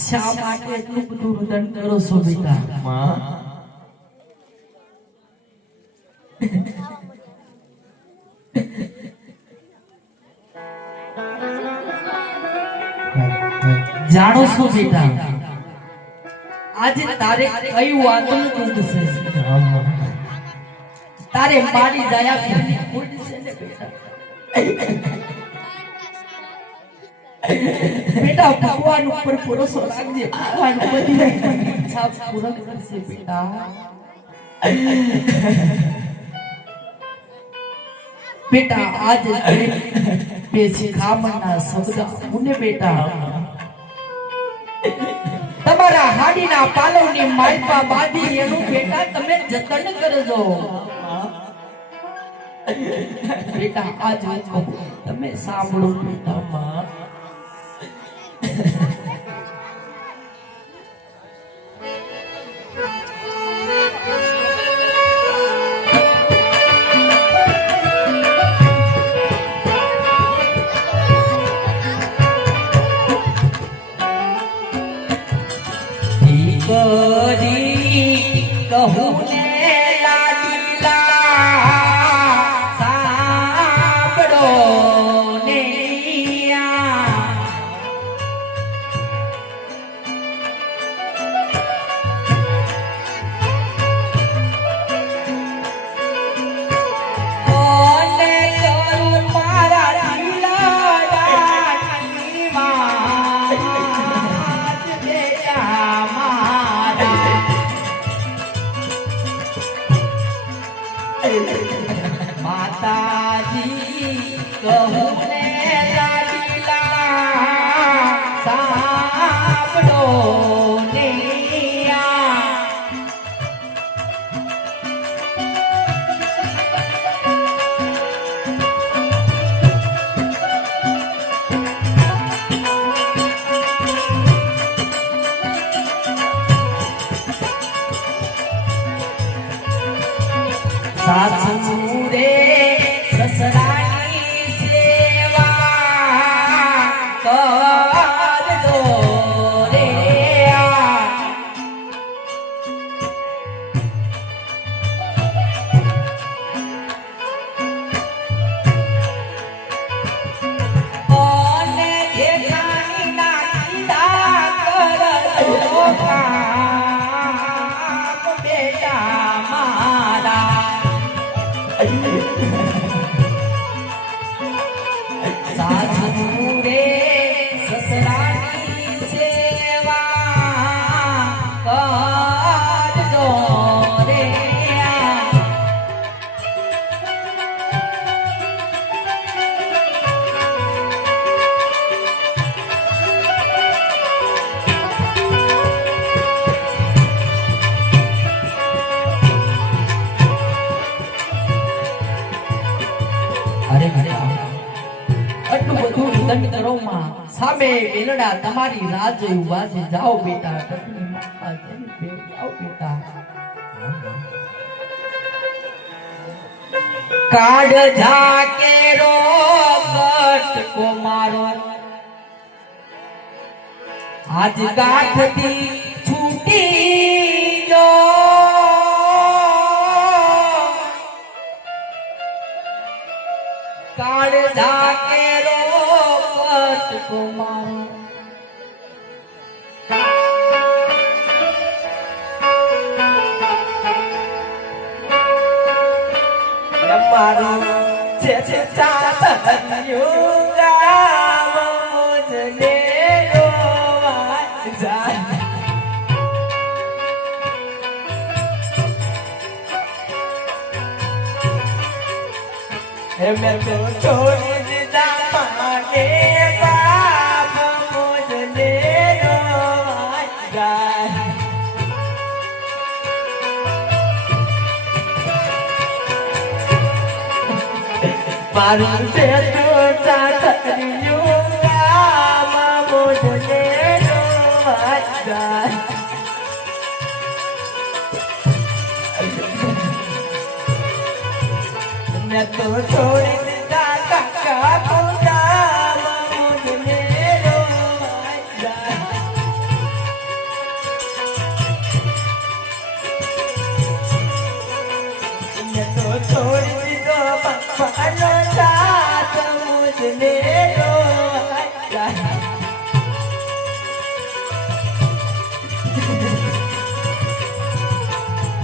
શા માટે એટલું બધું રુદન કરો છો બેટા? માં જાણો છો બેટા, આજે તારે કઈ વાતનું દુઃખ છે? તારે મારી દયા કરી ખોટ છે ને બેટા. બેટા ભગવાન ઉપર ભરોસો રાખજે, ભગવાન બધી ઈચ્છા પૂર્ણ કરશે બેટા. બેટા આજ બે શિખામણના શબ્દ ઉને બેટા તમારા હાડીના પાલવની માલપા બાંધી એનું બેટા તમે જતન કરજો બેટા. આજ હું કહું તમે સાંભળો બેટા. માં કહું ને લાડીલા સાંભળો ને માતાજી કહું ને લાડીલા સાંભળો ને સાસુ રે સસરાની સેવા કરજો રે. ઓને જેઠાણી ના કીધા કરજો કામ બેટા મારા. સાસુ રે સસરાની સેવા કરજો રે. અરે અરે આટલું બધું રુદન કરો માં, સામે બેલડા તમારી રાહ જોઈ ઉભા છે. જાઓ બેટા, ટકની માતા જેની ભેટ જાઓ બેટા. કાઢ ઝાકેરો કટકો મારો આજ ગાંઠથી છૂટી જો. કાળ ઝાકેરો કટકો મારો મારું છે ચાચન્યું ગામ મુજને રોવા જાય. મેં તો છોડી દીધા માને બાપ મુજને રોવા જાય. મારું છે તો ચાચન્યું ગામ મુજને રોવા જાય. મેં તો છોડી દીધા કાકા ગામ મુજને રોવા જાય.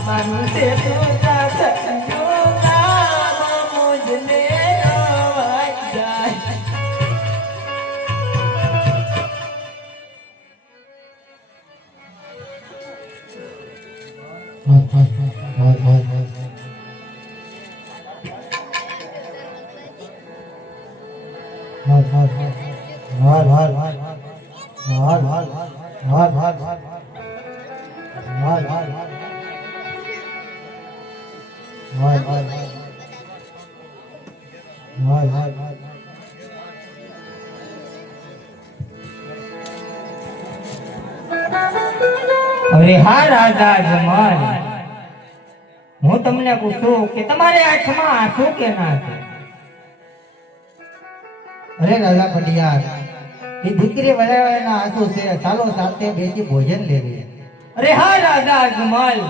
મારું છે તું સાથ જો નામ મુજને રોવાઈ જાય અરે હા રાજા જમાલ, હું તમને પૂછું કે તમારે આંખમાં આંસુ કે ના છે? અરે રાજા પટિયાર, એ દીકરી વળાવવાના આંસુ છે. ચાલો સાથે બેસી ભોજન લેવી. અરે હા રાજા જમાલ,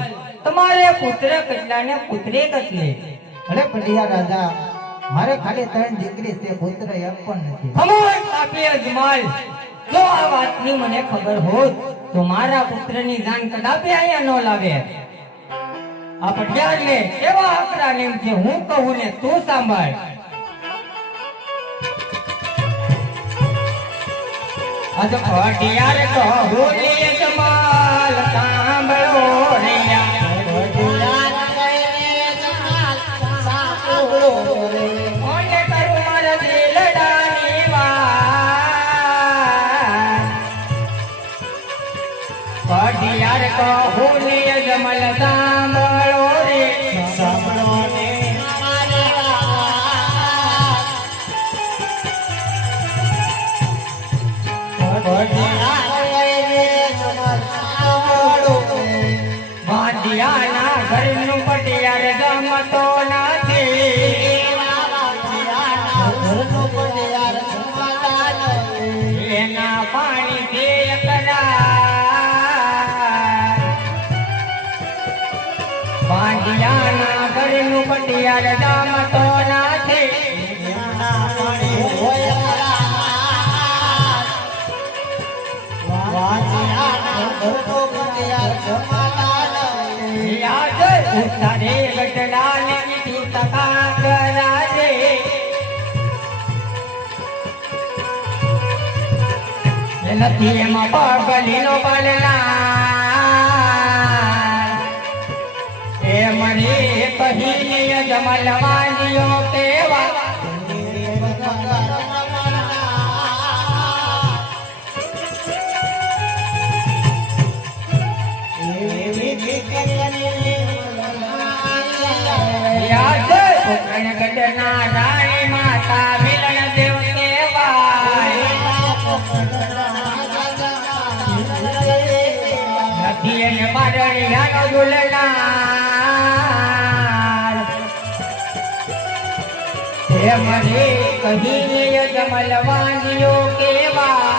તમારે પુત્ર કેટલા ને પુત્રી કેટલી? અરે પટિયાર રાજા, મારે ખાલી 3 દીકરી છે, પુત્ર એક પણ નથી. ખમોશ પાપી અજમાલ, જો આ વાતની મને ખબર હોત તો મારા પુત્રની જાન કદાપી અહીંયા ન લાવે. આ પટિયારને એવા આકરા નેમ છે, હું કહું ને તું સાંભળ. અજ પટિયાર તો હોલી અજમાલ સાંભળો રે કોને કરું મારા દિલડાની વાત. પટિયાર તો હોલી અજમાલ સાંભળો રે સાંભળો રે વાંધિયાના ઘરનું પટિયાર ગમતો નથી. એના પાણીથી એકલા વાંધિયાના ઘરનું પટિયાર ગમતો નથી. તારે ગઢડાને તકા કરાજે નથી એમાં પગલીનો બલના એ મને કહીને જમલ વાંધ્યો કેવા ગઢના રાણી માતા મિલન દેવ કેવાય. નથી એને બારણિયાનો દુલનાર એ મને કહીને જમલ વાંધ્યો કેવા.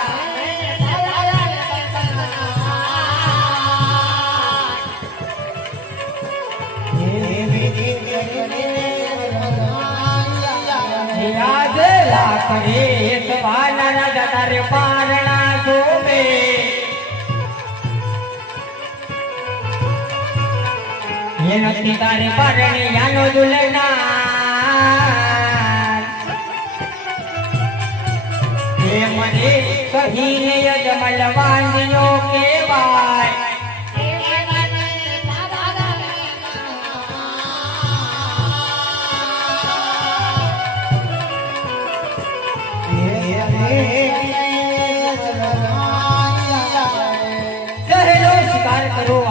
કરે સવાના રાજા તારે પારણા શોભે એ નથી તારે પારણિયાનો દુલનાર એ મને કહીને અજમલ વાંધ્યો કેવાય.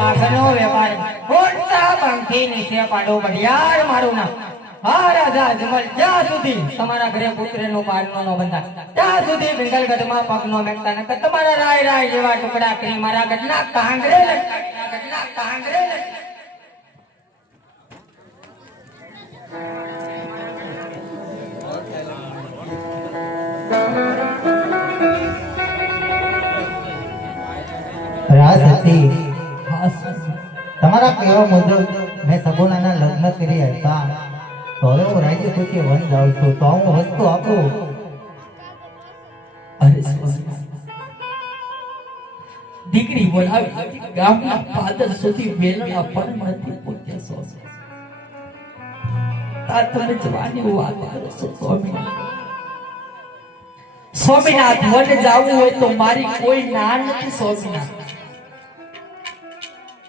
આગળનો વેપાર મોટા પંખી નીચે પાડો બઢિયાર મારું નામ. હા રાજા અજમલ, જ્યાં સુધી તમારા ઘરે પુત્રનું પારણું ન બંધાય ત્યાં સુધી બિંગલગઢમાં પગ નો મેકતા નકર તમારા રાય રાય જેવા ટુકડા કરી મારા ગઢના કાંગરે લટકાય, ગઢના કાંગરે લટકાય. રાસતી તમારા કહેવા મુજબ મેં સગુણાના લગ્ન કરી હતા, તો હવે હું રાજી ખુશી વન જાઉં છું, તો હું વસ્તુ આપું. અરે દીકરી બોલાવી ગામના પાદર સુધી વેલણા પણ નથી પહોંચ્યા છો આ તમે જવાની વાત કરો છો સ્વામિનાથ વન જાવું હોય તો મારી કોઈ ના નથી સ્વામિનાથ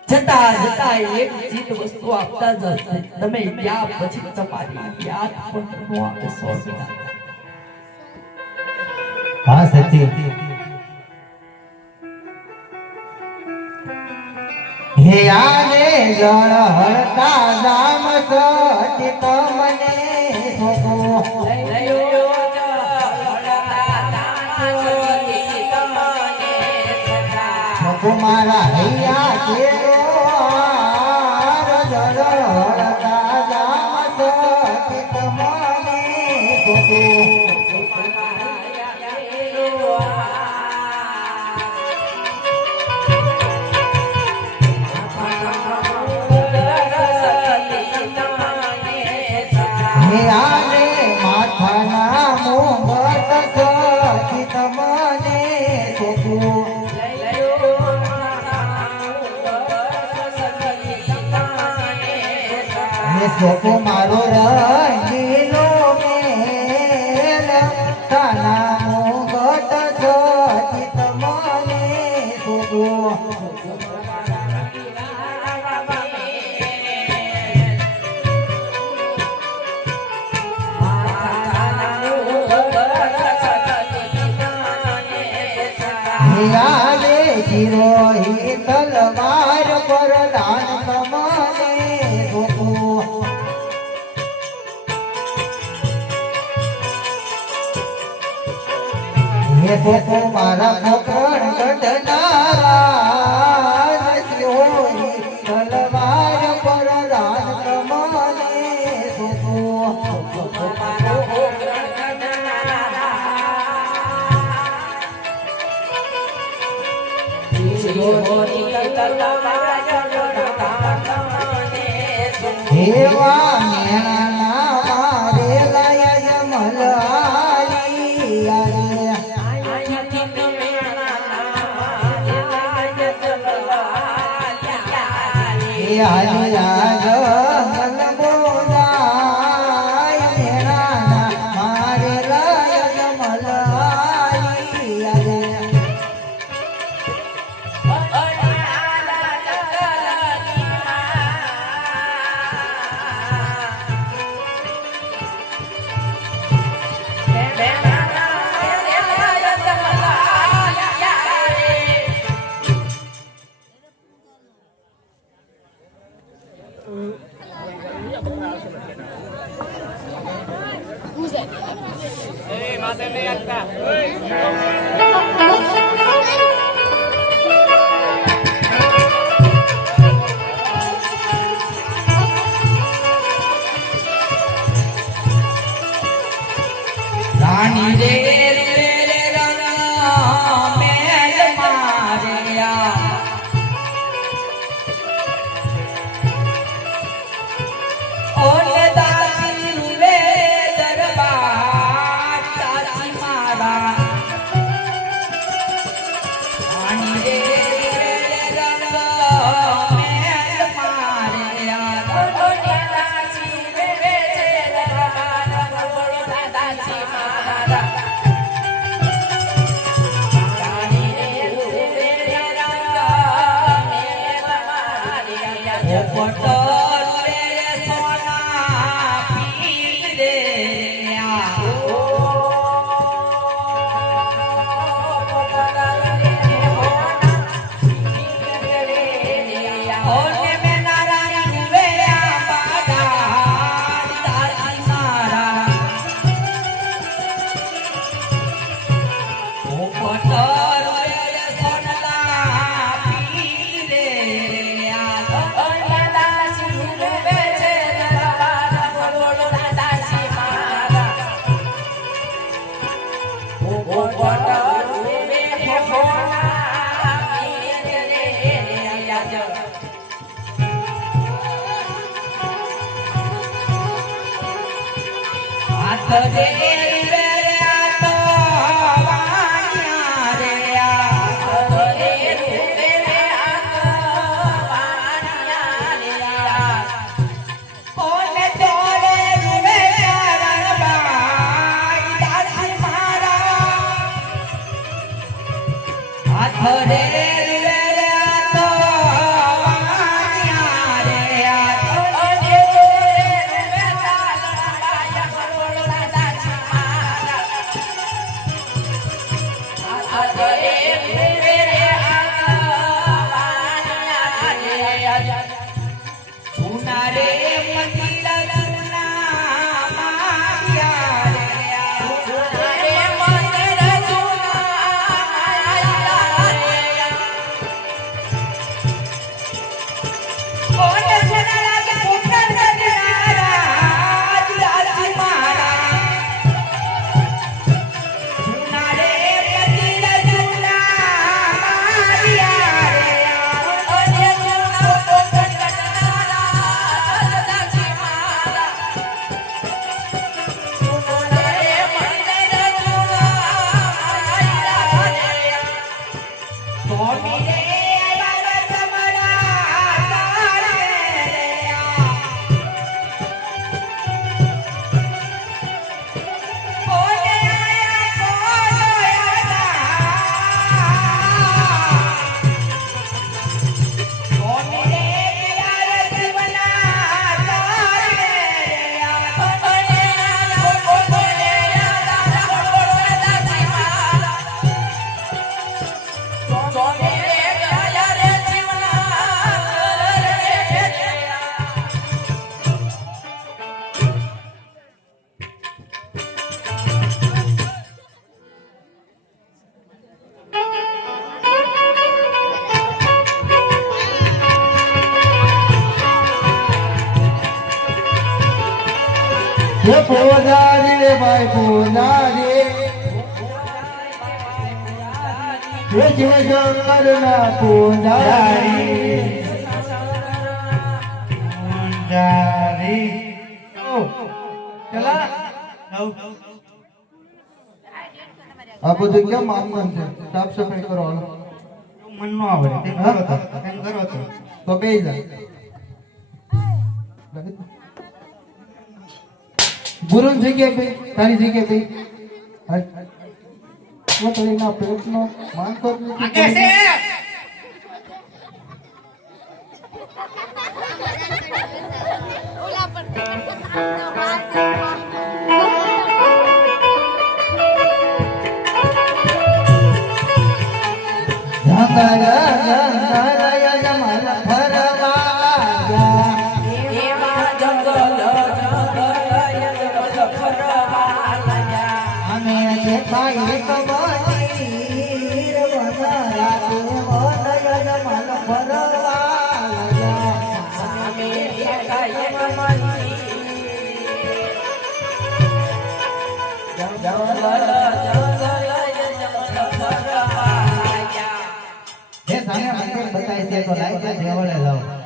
જતા જતા એક ચીજ વસ્તુ આપતા જશે તમે ગયા પછી તમારી યાદ પણ ન આવે સ્વામિનાથ હા સતી હે આને જળ હળતા જામ સતી તમને સોકો મારા હૈયા કેરો જળ હળતા જામ સતી તમને સોકો આને માથાના મોંઘટ સખી તમને સોકું સોકું મારો રંગીલો મેલ તાના મોંઘટ સખી તમને સોકું શિરોહી તલવાર પર દાન તમને સોપું હે સોપો મારા કોકણ ગઢનારા શિરોહી તલવાર પર દાન તમને સોપું हेवा मेना मारे लाया जमल आई आरे आलिया जमल बोलाय मेना मारे लाया जमल आई आरे રાણી રે રંગ મેલ માર્યા ઓલે દાસી રે દરબાર દાસી મારા રાણી રે રંગ મેલ માર્યા ઓલે દાસી રે દરબાર દાસી મારા રે સુના રે મંદિર સુના માયા રે સુના રે મંદિર સુના માયા રે કોને સુના લાગે પુત્ર ગણનારા દિલાસી મારા સુના રે મંદિર સુના માયા રે ઓને સુના પુત્ર ગણનારા દિલાસી મારા સુના રે મંદિર સુના માયા રે સ્વામી રે આયા તમારા તારે રે ઓને હે પોદારી રે ભાઈ પોદારી હે જીવ શંકર ના પોદારી પોદારી ઓ ચલા આ બધું કેમ આમ છે સાફ સફાઈ કરો મન નો આવડે તેમ કરો તો બે જા ગુરુન જગ્યાએ બે તારી જગ્યાએ બે પોતળીના પેટનો માનતો જ નથી.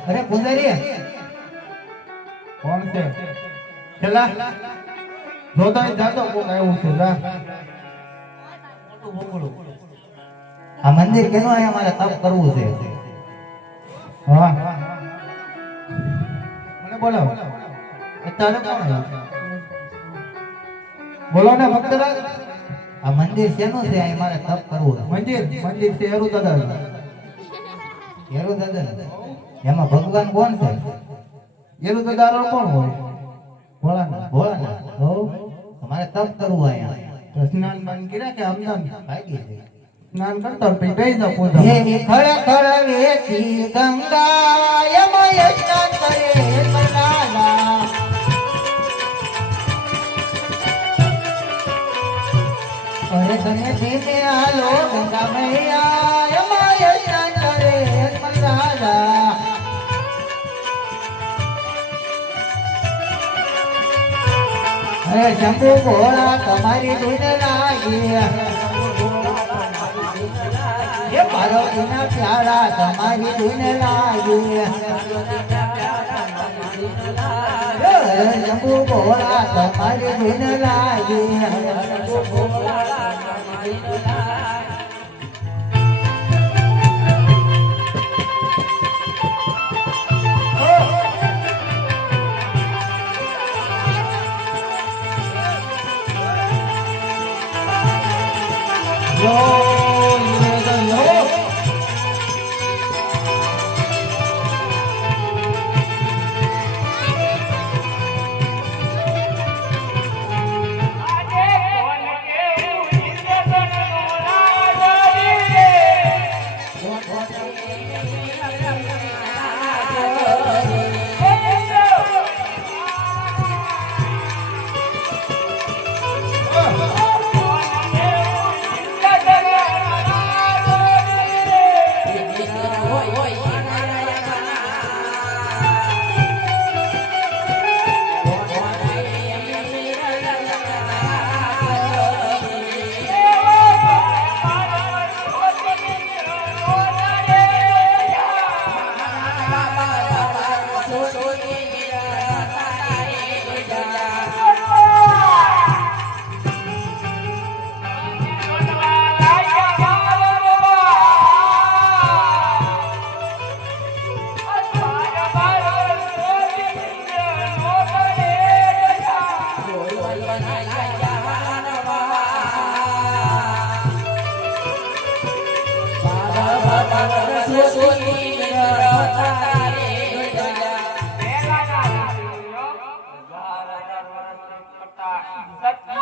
અરે પુંજારી કોણ છે ચલા જોતો જાતો કોક આવ્યું છે જા આ મંદિર કેનું અહીંયા મારે તપ કરવું છે હા મને બોલો અત્યારે કોણ આવ્યું બોલો ને ભક્તરાજ આ મંદિર શેનું છે અહીં મારે તપ કરવું મંદિર છે હેરુ દાદા હેરુ દાદા એમાં ભગવાન કોણ છે હેરુ દાદા કોણ હોય ભોળાનાથ તો તમારે તપ કરવું અહીંયા તો સ્નાન બાન કર્યા કે આમ ભાગી છે સ્નાન કરતા પછી બેસી જાવ પૂજા હે ખળ ખળ વેતી ગંગા યમય સ્નાન કરે કનાલા અરે તને જીતે આલો ગંગા મૈયા યમય સ્નાન કરે કનાલા અરે શંભુ ભોળા તમારી ધૂન લાગી ये पार्वतीना प्यारा तुम्हारी धुन लागी शंभु भोला तुम्हारी धुन लागी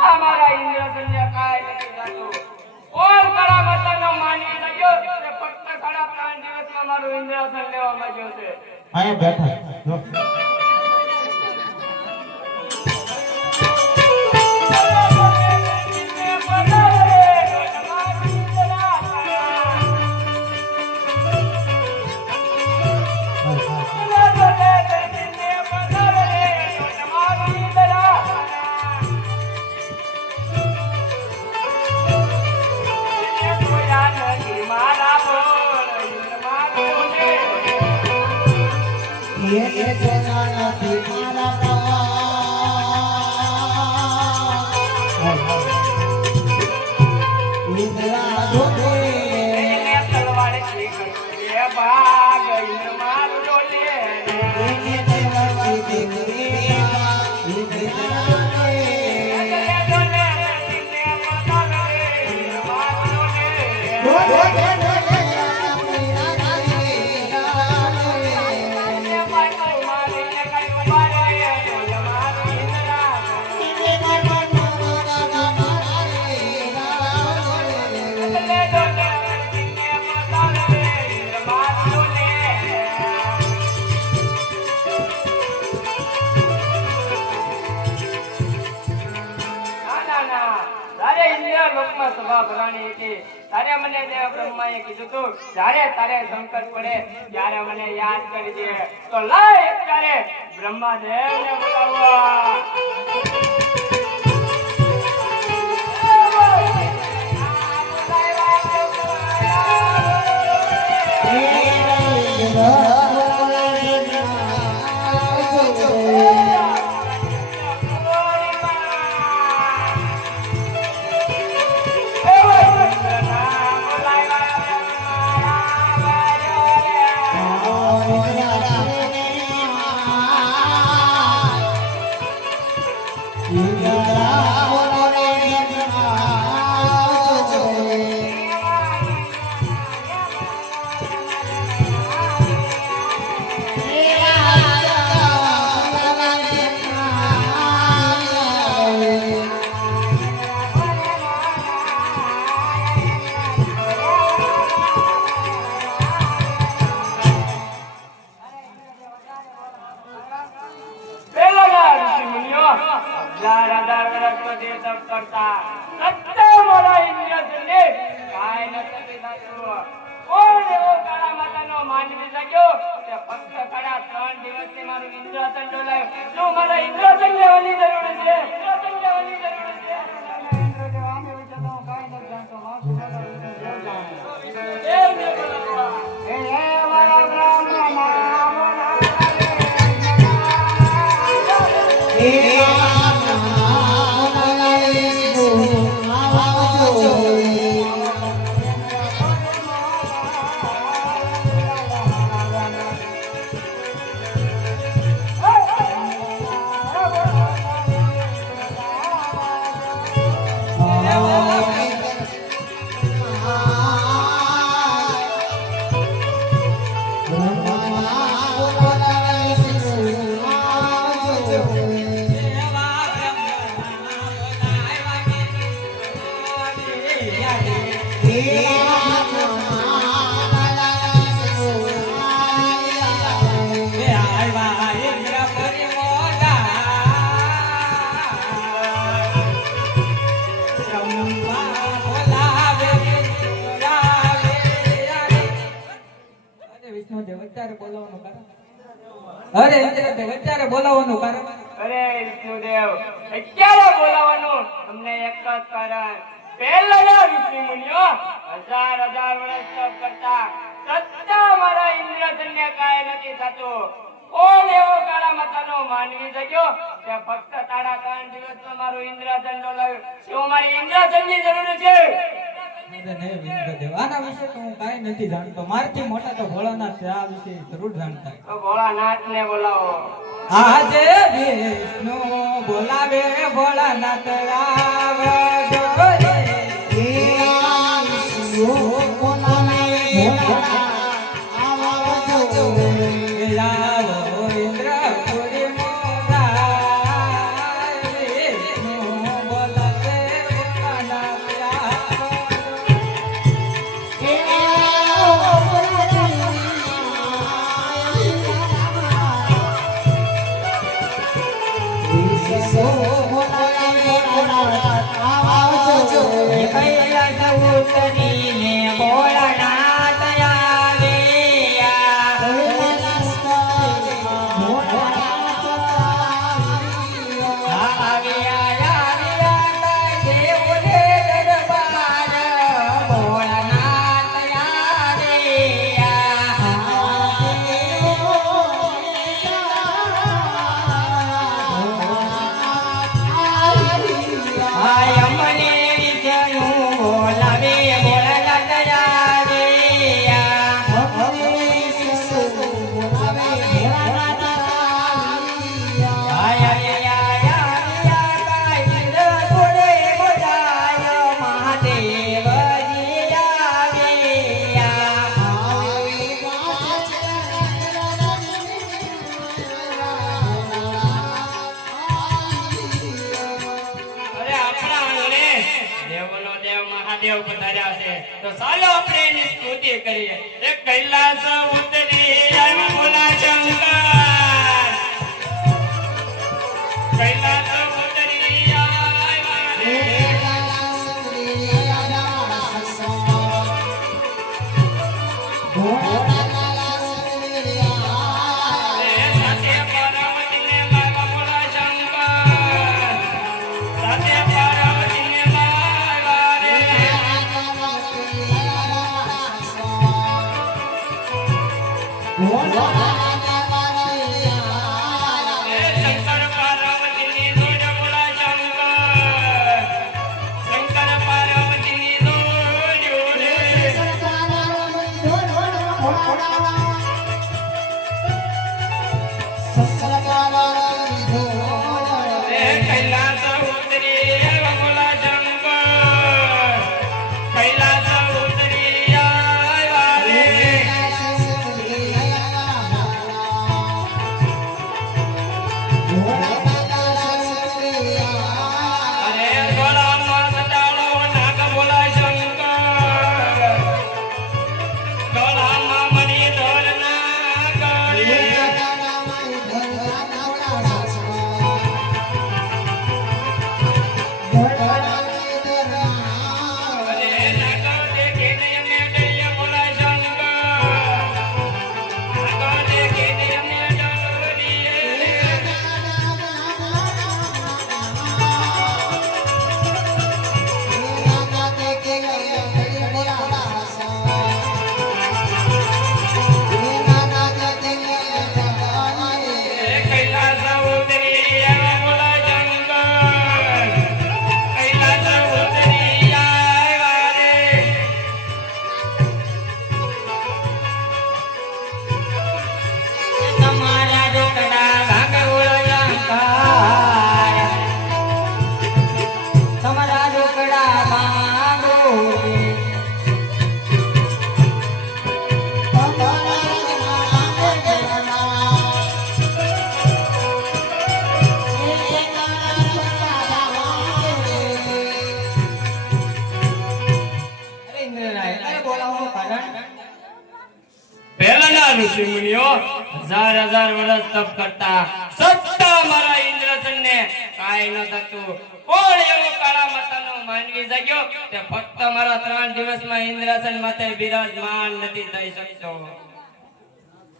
અમારા ઇન્દ્રજન્ય કાંઈ નથી થતું. ઓમ કળાવતનો માની લજો તે ફક્ત 3.5 દિવસમાં મારું ઇન્દ્રજન લેવા માંગ્યો છે. અહીંયા બેઠા જો. સભા ભરાણી હતી તારે મને દેવ બ્રહ્માએ કીધું તું જ્યારે તારે સંકટ પડે ત્યારે મને યાદ કરી દે તો લાય ત્યારે બ્રહ્માદેવને બોલાવવા. Yeah. વિષ્ણુદેવ અત્યારે બોલાવવાનું કારણ? અરે ઇન્દ્રદેવ અત્યારે બોલાવવાનું કારણ? અરે વિષ્ણુદેવ અત્યારે બોલાવાનું અમને એક જ કારણ. પહેલાના ઋષિ મુનિઓ હજાર વર્ષ તપ કરતા છતાં મારા ઇન્દ્રજનને કાંઈ નથી થતું. કોણ એવો કાળા માતાનો માનવી જગ્યો કે ફક્ત તારા 3 દિવસમાં મારું ઇન્દ્રજન ડોલાવ્યું? શું મારી ઇન્દ્રજનની જરૂર છે? અરે નહીં ઇન્દ્રદેવ, આના વિશે તો હું કાંઈ નથી જાણતો. મારથી મોટા તો ભોળાનાથ છે, આ વિશે જરૂર જાણતા. તો ભોળાનાથને બોલાવો. આજે વિષ્ણુ બોલાવે ભોળાનાથ આવજો રે. લાવો ઇન્દ્રપુરી મોરા, વિષ્ણુ બોલાવે ભોળાનાથ મહાદેવ પધાર્યા છે તો ચાલો આપણે એની સ્તુતિ કરીએ. એ કૈલાસ ઉતરી આવ્યા ભોલા શંકર, કૈલાસ ઉતરી આવ્યા રે. સાથે પાર્વતીને માર્યા ભોલા શંકર, સાથે પાર્વતીને માર્યા રે. શંકર પાર્વતીની જોડ ભોલા શંકર, શંકર પાર્વતીની જોડ રે. કૈલાસ ઉતરી આવ્યા ભોલા શંકર, કૈલાસ ઉતરી આવ્યા રે. અરે ગળામાં ઘટાડો નાગ ભોલા શંકર, ગળામાં મણી ધોર નાગ રે. અરે નાગ દેખીને એમને ડરીએ ભોલા શંકર, નાગ દેખીને એમને ડરીએ રે. કૈલાસ ઉતરી આવ્યા ભોલા શંકર, કૈલાસ ઉતરી આવ્યા રે. તમારા ઢોકળા ભાગવળો શંકર, તમારા ઢોકળા ભાગો રે. અરે ઇન્દ્રરાય, અરે બોલાવવાનું કારણ? પહેલાના ઋષિ મુનિઓ હજાર વર્ષ તપ કરતા છતાં મારા ઇન્દ્રજનને કાંઈ ન થતું. કોણ એવો કાળા માતાનો માનવી જગ્યો તે ફક્ત મારા 3 દિવસમાં ઇન્દ્રજન માથે બિરાજમાન નથી થઈ શકતો.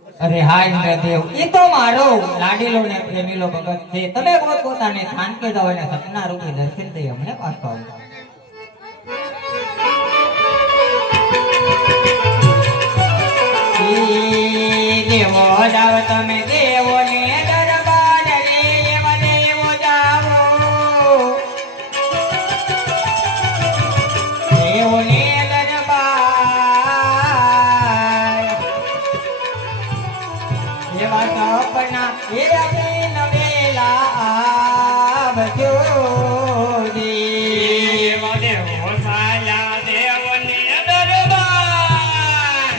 અરે હા ઇન્દ્રદેવ, ઈ તો મારો લાડીલો ને પ્રેમીલો ભગત છે. તમે પોતપોતાને થાનકે જાઓ અને સપના રૂપે દર્શન દઈ અમને પાછો આવો. દેવો જાવ તમે દેવો ને દરબાર રે, એવા દેવો જાવો દેવો ને દરબાર, એવા સપના એ આપીને વેલા આવજો રે. એવા દેવો સાયા દેવને દરબાર,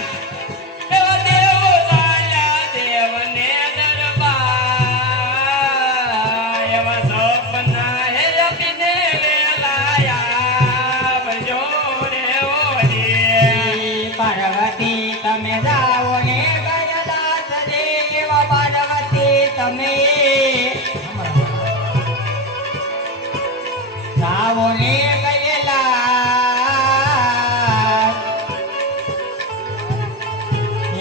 એવા દેવો સાયા દેવને દરબાર, એવા સપના હે આપીને વેલાયા આવજો રે ઓ રે. પાર્વતી તમે જાઓ ને ગયલાસ રે, એવા પાર્વતી તમે જાઓ ને ગયેલા,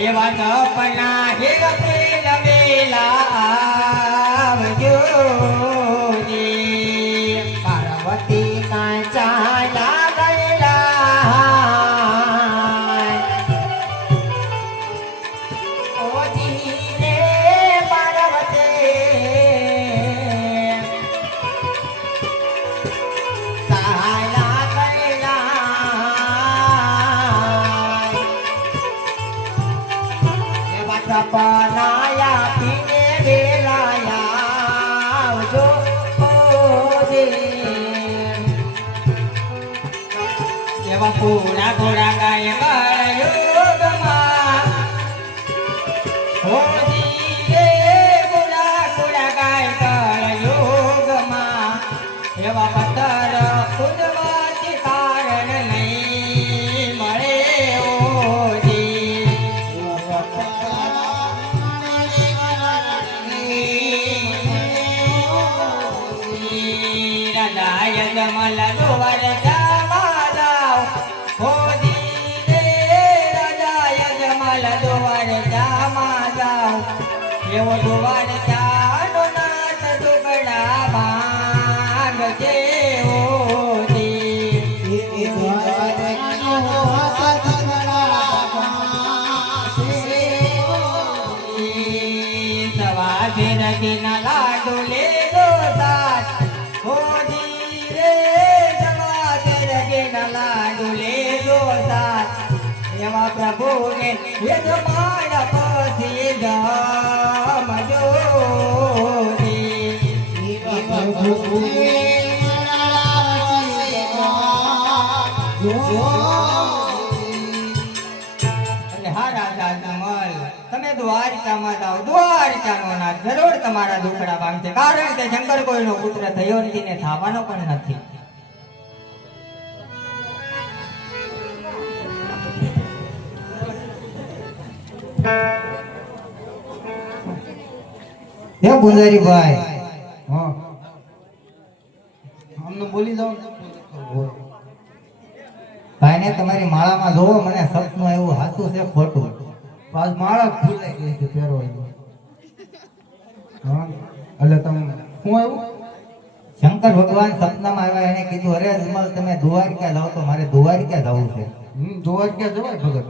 એવા સપના હે ગપેલ વેલા આવજો રે. પાર્વતી કાંચાલા ગયેલા, ઓજી રે પાર્વતી સાલા ગયેલા, એવા સપનાયા પીને વેલાયા આવજો એવા પૂરા ઘોડા ગાય ગળયુગમાં, હોજી રે પૂરા ઘોડા ગાય ગળયુગમાં, એવા પથ્થર પૂજવાથી કારણ નહીં મળે ઓજી. રાજાય જમલ દુવાર જાવા જાઓ, હોજી રે રાજાય જમલ દુવાર જાવા જાઓ, એવો દુવાર ચાનો નાથ દુબળા માંગ છે ઓજી. સવા ફેરકીના લાડુ લેજો સાથ, હોજી રે સવા ફેરકીના લાડુ લેજો સાથ, એવા પ્રભુને યજમાન પછી જમજો રે. એટલે હા રાજા જમલ, તમે દ્વારકામાં જાઓ, દ્વારકાનો નાથ જરૂર તમારા દુખડા ભાંગશે, કારણ કે શંકર કોઈનો પુત્ર થયો નથી ને થવાનો પણ નથી. હે પૂજારી ભાઈ, હા અમને બોલી જાઓ ને. ભાઈને તમારી માળામાં જોવો, મને સપનું એવું હાચું છે ખોટું? પાછ માળા ફૂલાઈ ગઈ છે પહેરવાની. હા એટલે તમે શું આવ્યું? શંકર ભગવાન સપનામાં આવ્યા, એને કીધું અરે જમલ તમે દ્વારકા જાઓ તો મારે દ્વારકા જવું છે. જોવા ક્યાં જવાય ભગત?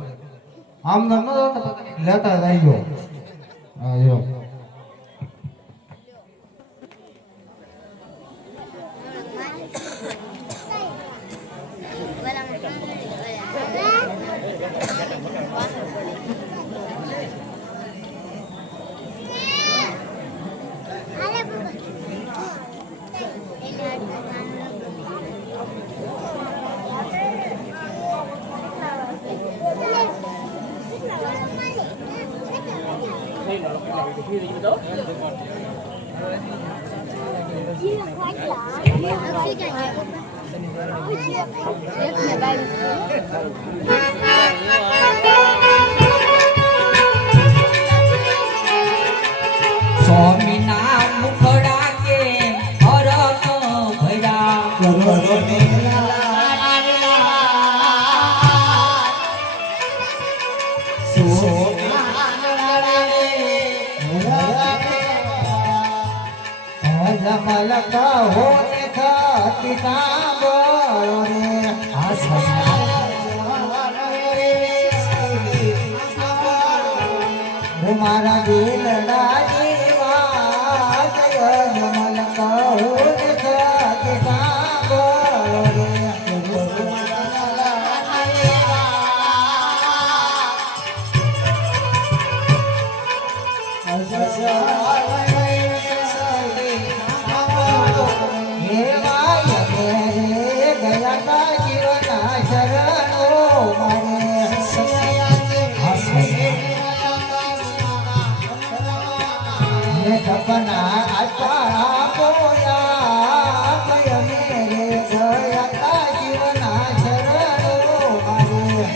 આમ નામ ન જતા લેતા જ આવી ગયો. હા એવો સ્વામીના મુખડા કે હરખ ભર્યા, સોના જમલ કહો ને સતી સાંભળો રે આ સ્વામિનાથ હું મારા દિલડા જીવા જય જમલ કહો ને સતી સાંભળો રે સપના આચા પોયા કય મેરે ગયા જીવના શરણો મારે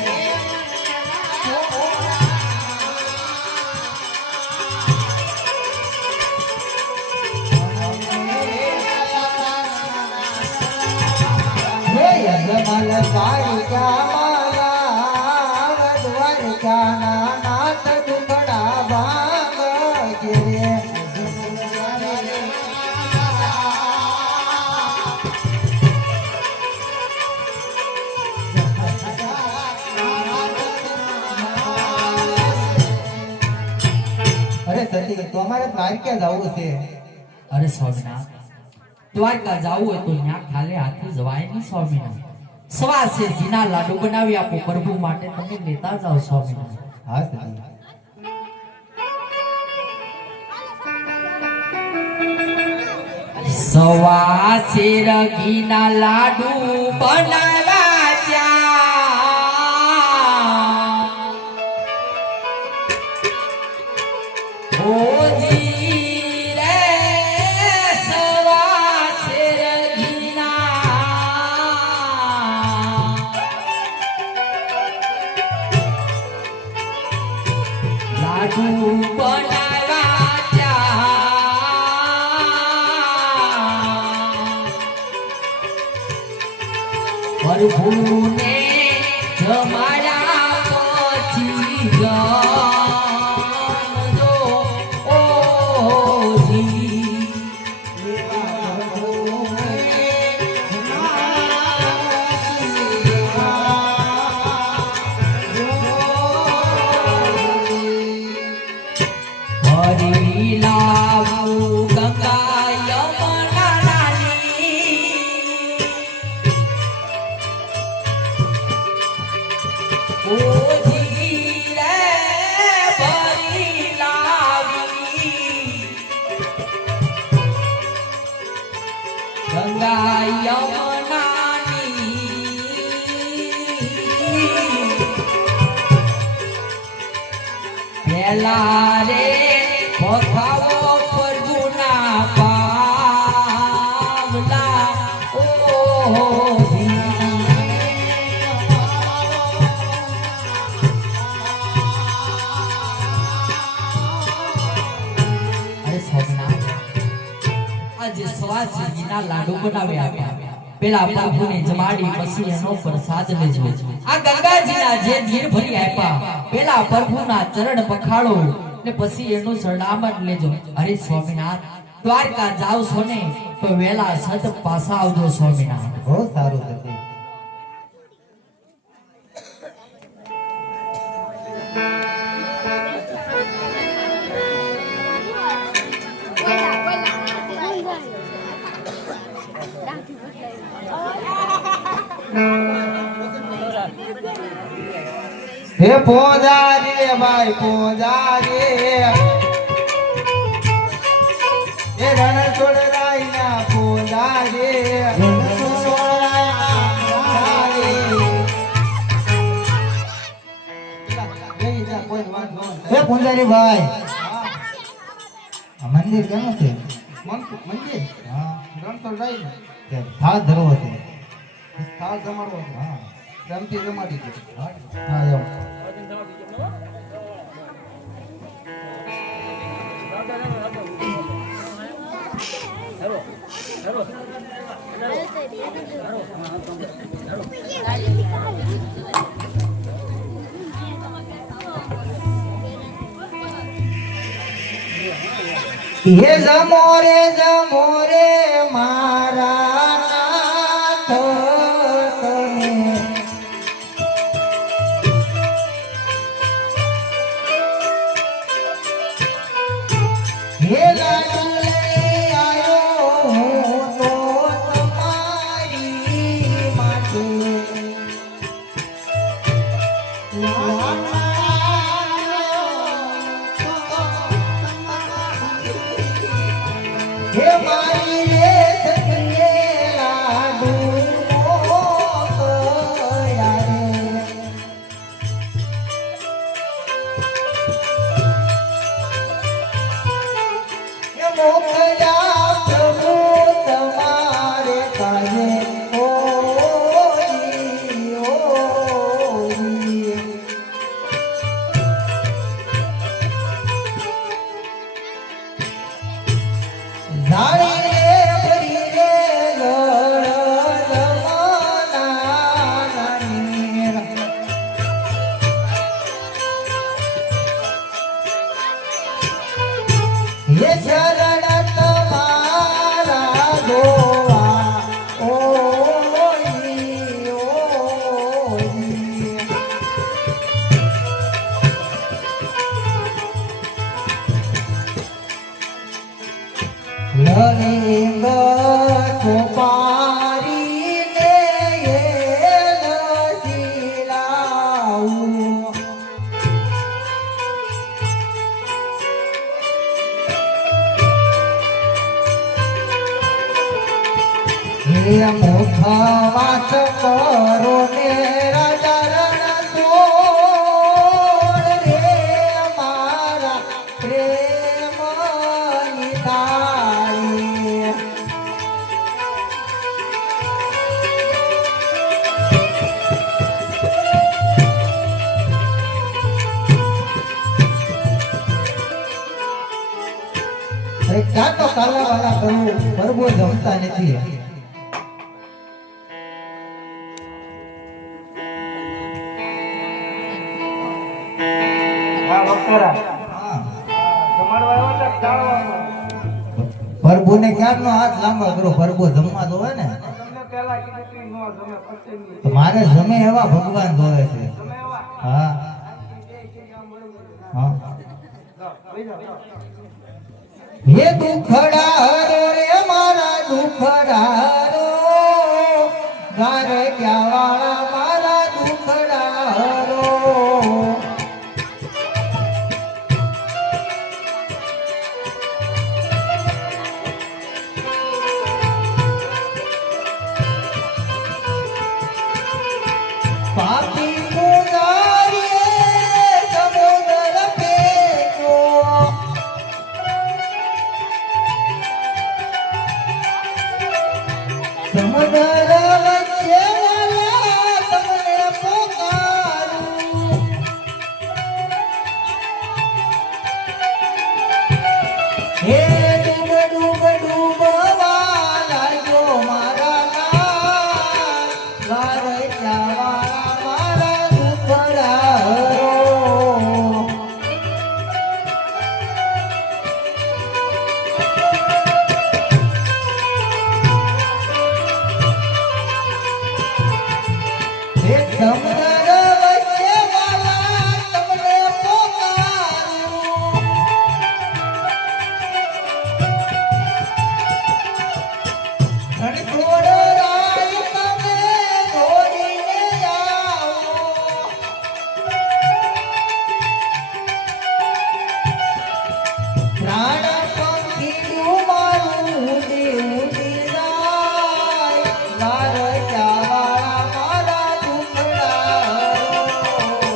હે યજમલ પારિકા માલા દ્વારિકા નાથ દુખડા ભાંગ રે અરે સતી તો અમારે દ્વારકા જવું છે અરે સ્વામિનાથ દ્વારકા જાવું હોય તો ત્યાં ખાલી હાથે જવાય નહીં સ્વામિનાથ સવા છે જીના લાડુ બનાવી આપો પ્રભુ માટે તમે લેતા જાઓ સ્વામિનાથ હા સતી સવા છે રગીના લાડુ બનાવ્યા ત્યાં ઓજી રે સવા છે રગીના લાડુ બનાવ્યા ત્યાં પ્રભુને જમાડ્યા પછી ગમજો ઓજી હરી લાવું ગંગા યમુના નાની ઓજી રે ભરી લાવી ગંગા યમુનાની પેલા રે પખાવો પ્રભુના પાવલા ઓજી આજે સ્વાજીના લાડુ બનાવ્યા પેલા પ્રભુને જમાડી પછી એનો પ્રસાદ લેજો આ ગંગાજીના જે ધીર ભરી આપ્યા પેલા પ્રભુના ચરણ પખાડો ને પછી એનું સરનામત લેજો અરે સ્વામિનાથ દ્વારકા જાવ છો ને તો વેલા સત પાછા આવજો સ્વામિનાથ બહુ સારું સતી હે પોજા રે ભાઈ પોજા રે એ રણ છોડરાઈ ના પોજા રે હે પૂંજારી ભાઈ આ મંદિર કેનું છે મંદિર હા રણછોડ રાય ને થાળ ધરવો છે થાળ જમાડવો હતો. હા પ્રેમથી જમાડી દે. હા એમ હે જમો રે મારા નાથ તને હે લાડુ લઈ આયો હું તો તમારી માટે હે મારી રે સખીએ લાડુ મોકળ્યા રે હે મોકળ્યા પ્રભુ તમારે કાજે ઓરી ઓરી જાણી રે ભરી રે લડમાનાની હે શરણ તમારા ગોવા ઓરી ઓરી લલિંગ સોપારી ને લસીલાવું હે મુખવાસ કરો ને રાજારણ સોળ રે મારા પ્રેમની તાળી અરે ક્યાં તો કાલા વાલા કરું પ્રભુ જમતા નથી હા વખતરા હા જમાડવા આવ્યો તો જાણવાનું પ્રભુને ક્યારનો હાથ લાંબા કરો પ્રભુ જમવા દો ને તમને પહેલા કીધું કે નો જમે પછી નહીં તો મારે જમે એવા ભગવાન દોરે છે તમે એવા હા હા હે દુખડા હરો રે મારા દુખડા હરો ગારે ક્યાં વાળા મારા દુખડા હરો પાપી મુરારીએ સમુદ્ર ફેંક્યો સમુદ્ર વચ્ચે વાલા તમને પોકારું હે ડૂબ ડૂબ ડૂબવા લાગ્યો મારા લાલ ગારે ક્યાં વાળા મારા દુખડા હરો હે સમુદ્ર વચ્ચે વાલા તમને પોકારું રણછોડ રાય તમે દોડીને આવો પ્રાણ પંખીયું મારું ઉડી ઉડી જાય લારચા વાળા મારા દુખડા હરો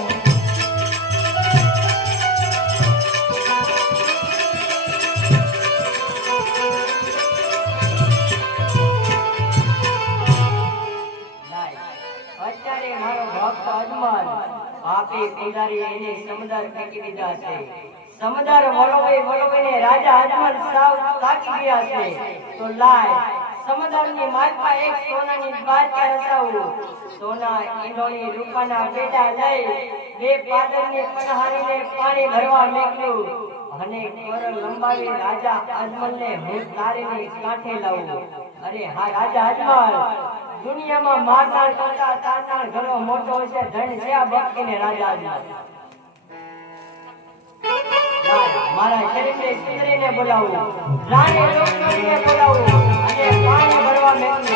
અત્યારે મારો ભક્ત અજમલ પાપી પૂજારી એને સમુદ્ર ફેંકી દીધા છે. સમુદ્ર વલોવીને રાજા અજમલ સાવ થાકી ગયા છે. તો લાય સમુદ્રની માલપા એક સોનાની દ્વારકા રચાવું. સોના ઈંધોણી રૂપાના પેટા લઈ બે પાદરની પનહારીને પાણી ભરવા મેક્યું અને કર લંબાવી રાજા અજમલને હું તારીની કાંઠે લાવું. અરે હા રાજા અજમલ, દુનિયામાં મારનાર કરતા તારનાર ઘણો મોટો છે. ધન છે આ ભક્તિને રાજા અજમલ. મારા શરીરને સુંદરીને બોલાવું, રાણી લોકનરીને બોલાવું અને પાણી ભરવા મેક્યું.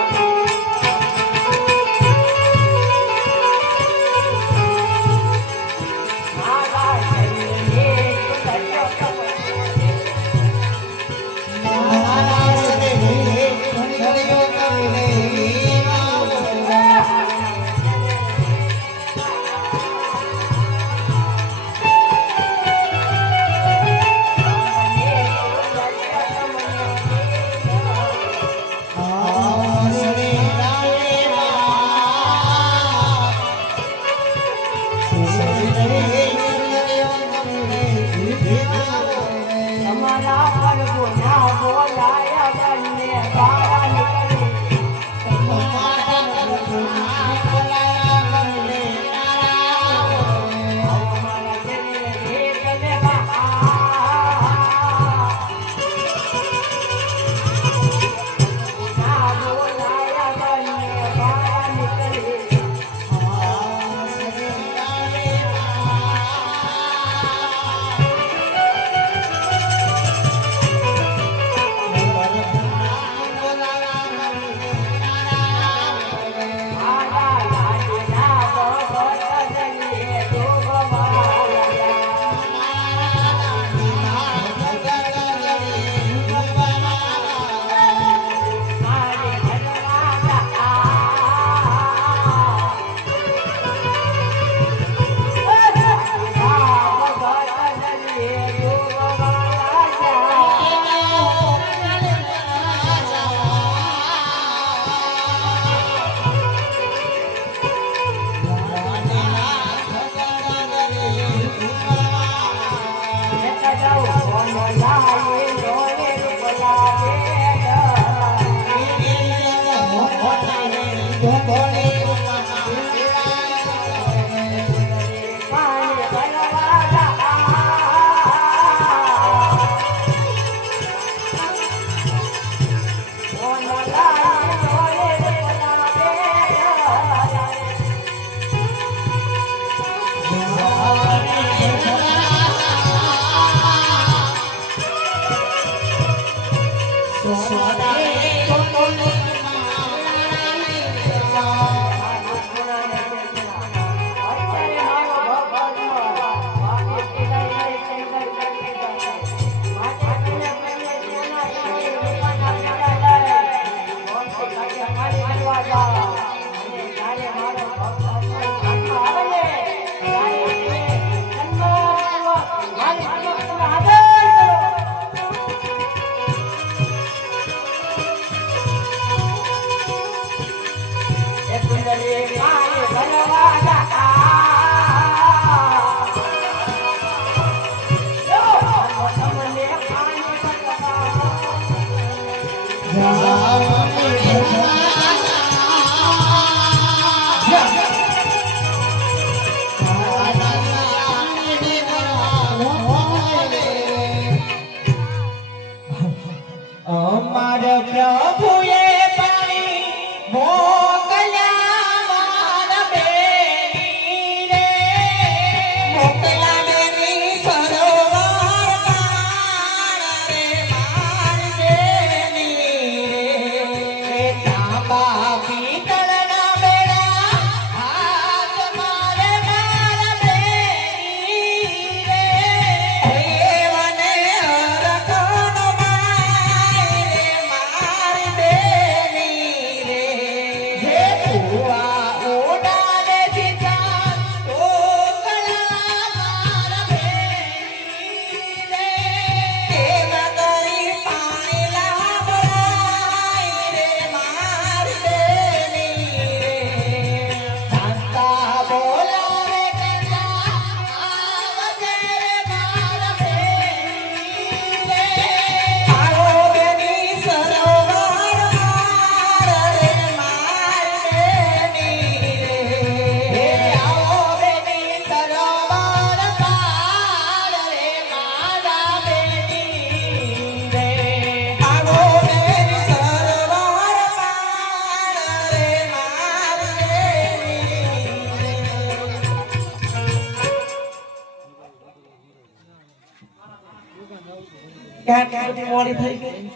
ક્યાં ક્યાં બધી મોડી થઈ ગઈ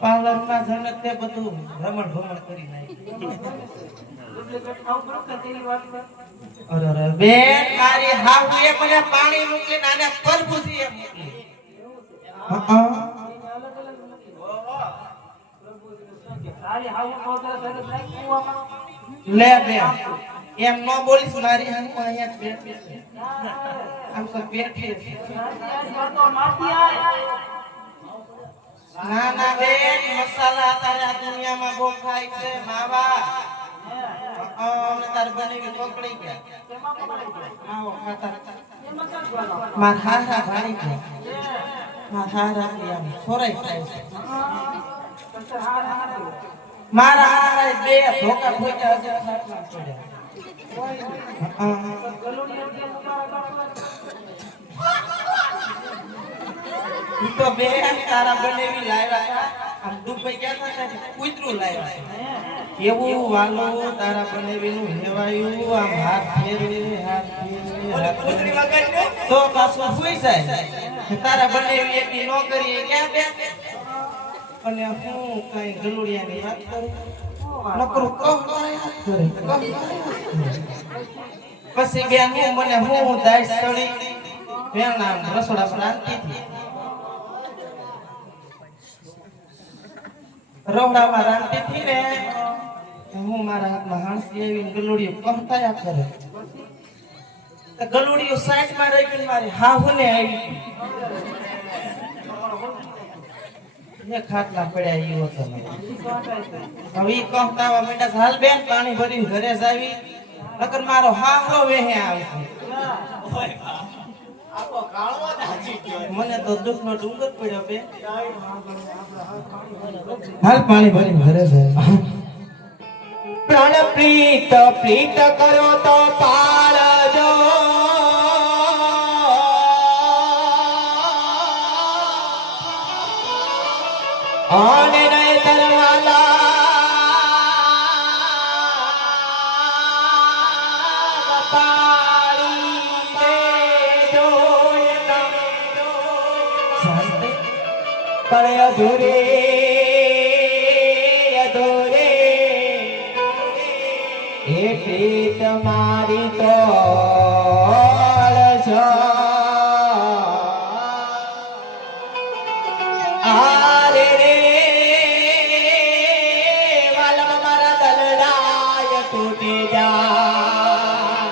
પાર્લર માં જને તે બધું રમણ ભમણ કરી નાખ્યું બેન મારી હાવડીએ મને પાણી મૂકીને આને પરભુજી એમ મૂકી લે બેન એમ ન બોલીશ મારી હું અહીંયા જ બેઠી છે આમ તો બેઠી છે ના ના બેન મસાલા તારે આ દુનિયામાં બહુ ખાય છે માવા તાર બનેવી પકડી ગયા આવો ખાતા માર હારા ભાઈ ગયા માર હારા આમ સોરાઈ થાય છે મારા હારા બે ધોકા ફોટ્યા હજાર ખાટલા પડ્યા તો બે તારા બનેવી લાવ્યા આમ દુબઈ ગયા હતા કૂતરું લાવ્યા એવું વાલો તારા બનેવી નું હેવાયું આમ હાથ ફેરવે તો પાછું સુઈ જાય તારા બનેવી એટલી નોકરી ક્યાં બે અને હું કઈ ગલુડિયાની વાત કરું નકરું પછી બેન હું મને હું દાઈસ ચડી વેણા રસોડા શાંતિ રવડામાં રાંધતી હતી ને હું મારા હાથમાં હાંસી આવી ગલુડિયું કહતાયા કરે ગલુડિયું સાઈડમાં રહી ગયું મારી હાહુને આવી એ ખાટલા પડ્યા ઈ હતો હવે ઈ કહતાવા માંડ્યા હાલ બેન પાણી ભરી ઘરે જ આવી નકર મારો હાહરો વેહે આવશે મને તો દુઃખનો ડુંગર પડ્યો બે હાલ પાણી ભરી ઘરે જાય પ્રાણ પ્રીત પ્રીત કરો તો પાળજો આને નહીં તરવાલા કરે અધૂરે અધૂરે એટલી તમારી તો આરે રે વાલમ મારા દલડાય તૂટી જા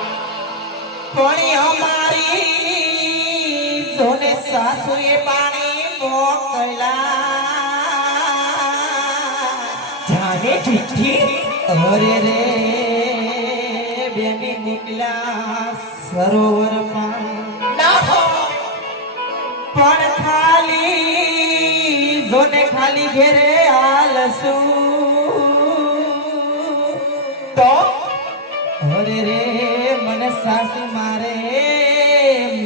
કોણી અમારી સોને સાસુએ પાણી મોકલા જાને ચિઠ્ઠી અરે રે બેબી નીકળ્યા સરોવર પણ ખાલી જોને ખાલી ઘેરે આલસું તો અરે રે મને સાસુ મારે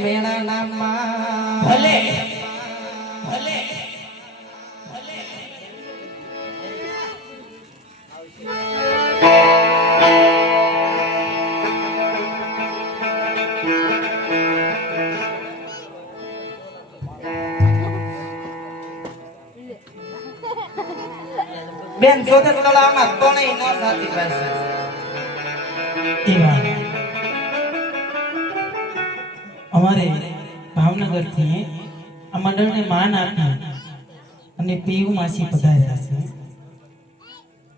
મેણા નામમાં ભલે ભલે બેન જોતે તળાવમાં તોણી ન સાથી પાસે અમારે ભાવનગરથી આ મંડળને માન આપી અને પીયુ માસી પધાર્યા છે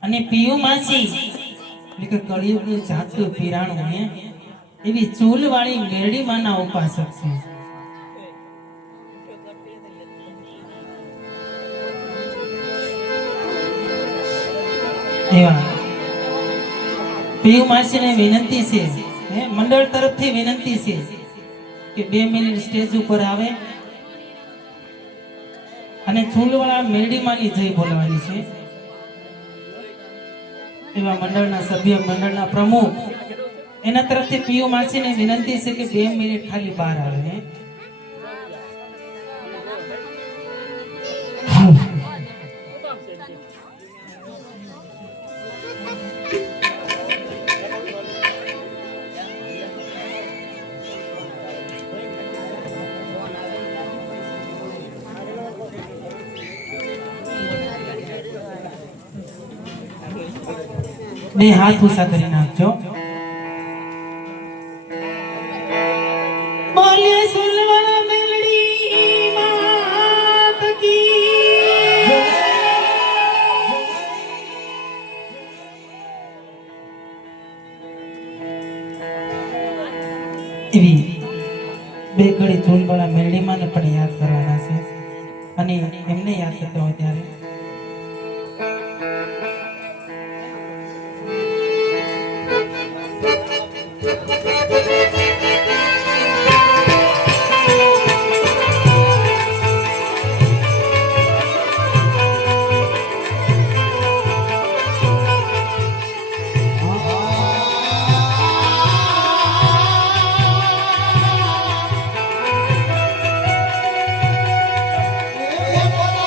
અને પીયુ માસી એટલે કળિયુગનું જાતું પીરાણું હે એવી ચૂલવાળી મેરડી માના ઉપાસક છે. એવા પીયુ માસીને વિનંતી છે, મંડળ તરફથી વિનંતી છે કે 2 મિનિટ સ્ટેજ ઉપર આવે અને ચૂલવાળા મેરડીમાંની જય બોલવાની છે. એવા મંડળના સભ્ય, મંડળના પ્રમુખ, એના તરફથી પીયુ માસીને વિનંતી છે કે 2 મિનિટ ખાલી બહાર આવે. બે હાથ ઊંચા કરી નાખજો. બોલે સુલવાના મેલડી માત કી. એવી બે ઘડી ચૂલવાળા મેલડીમાંને પણ યાદ કરવાના છે અને એમને યાદ કરતા હોય ત્યારે એ બોલો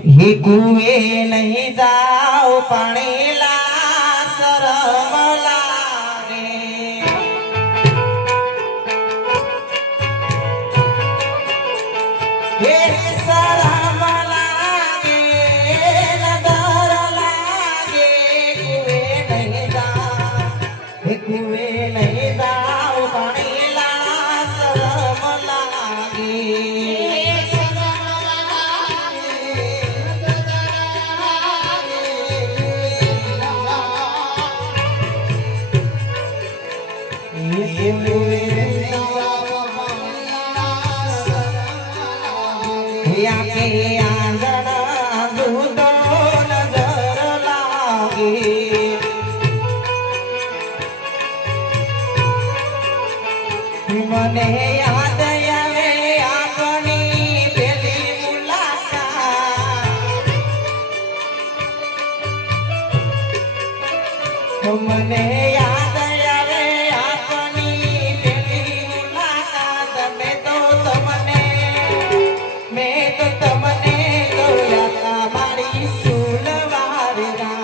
ही कुए नहीं जाओ पाणीला शरम लागे हे शरम लागे नजर लागे कुए नहीं जाओ हे कुए नहीं जाओ पाणीला शरम लागे મને યાદ આવે આપણી પેલી મુલાકાત મને યાદ આવે આપણી પેલી મુલાકાત મેં તો તમને જોયા તા મારી સુલવારના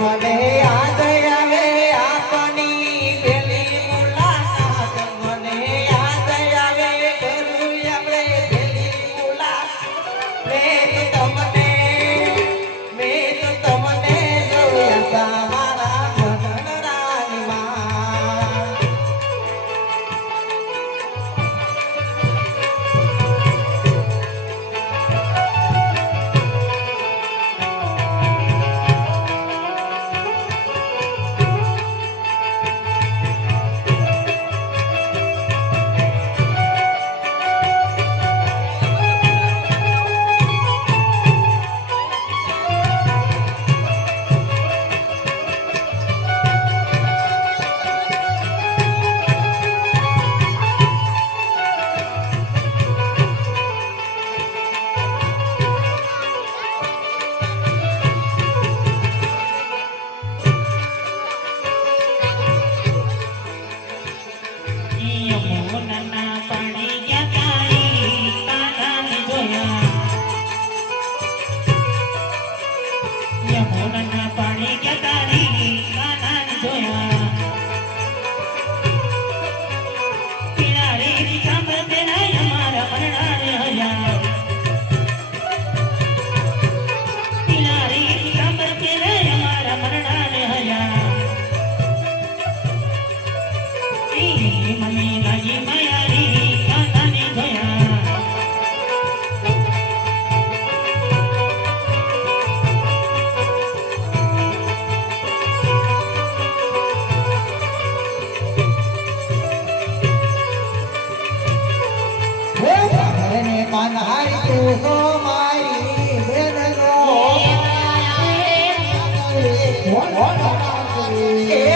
મને યાદ આવે આપની પેલી મુલાકાત મને યાદ આવે કરું આપણે પેલી મુલાકાત મેં તો તમને જોયા તા મારા મદન રાણીમાં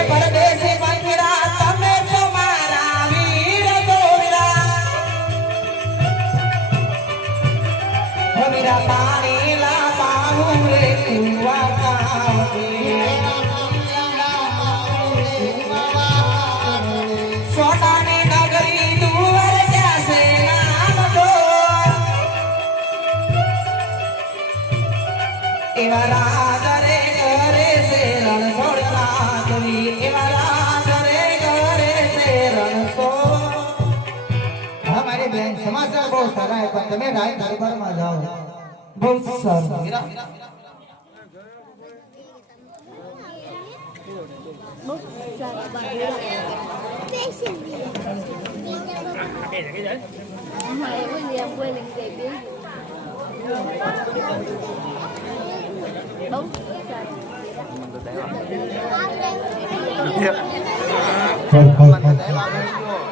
પરદેશી મંગરા તમે છો મારા વીર ગોવિરા વીરા પાણી લા પાહું રે કુવા કાવે સોનાની નગરી દુવર ક્યાં છે નામ દો એવા રાજ રે કરે છે રણ છોડતા એવા રાજ રે કરે છે રણ હા મારી બેન સમાચાર બહુ સારા પણ તમે રાય દરબારમાં જાઓ બહુ સારું Bye.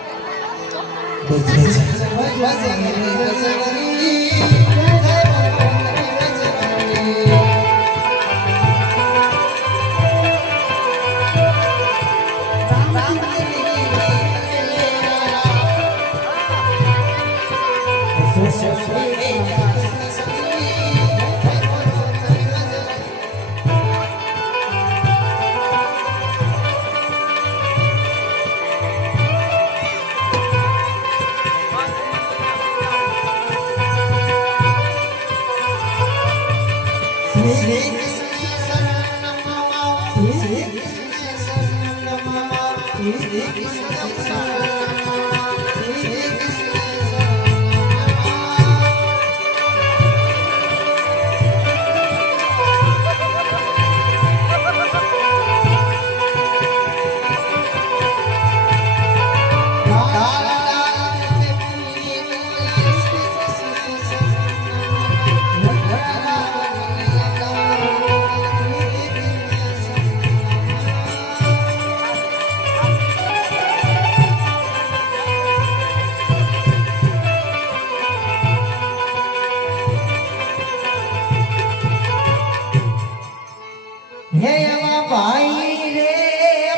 હે એવા ભાઈ રે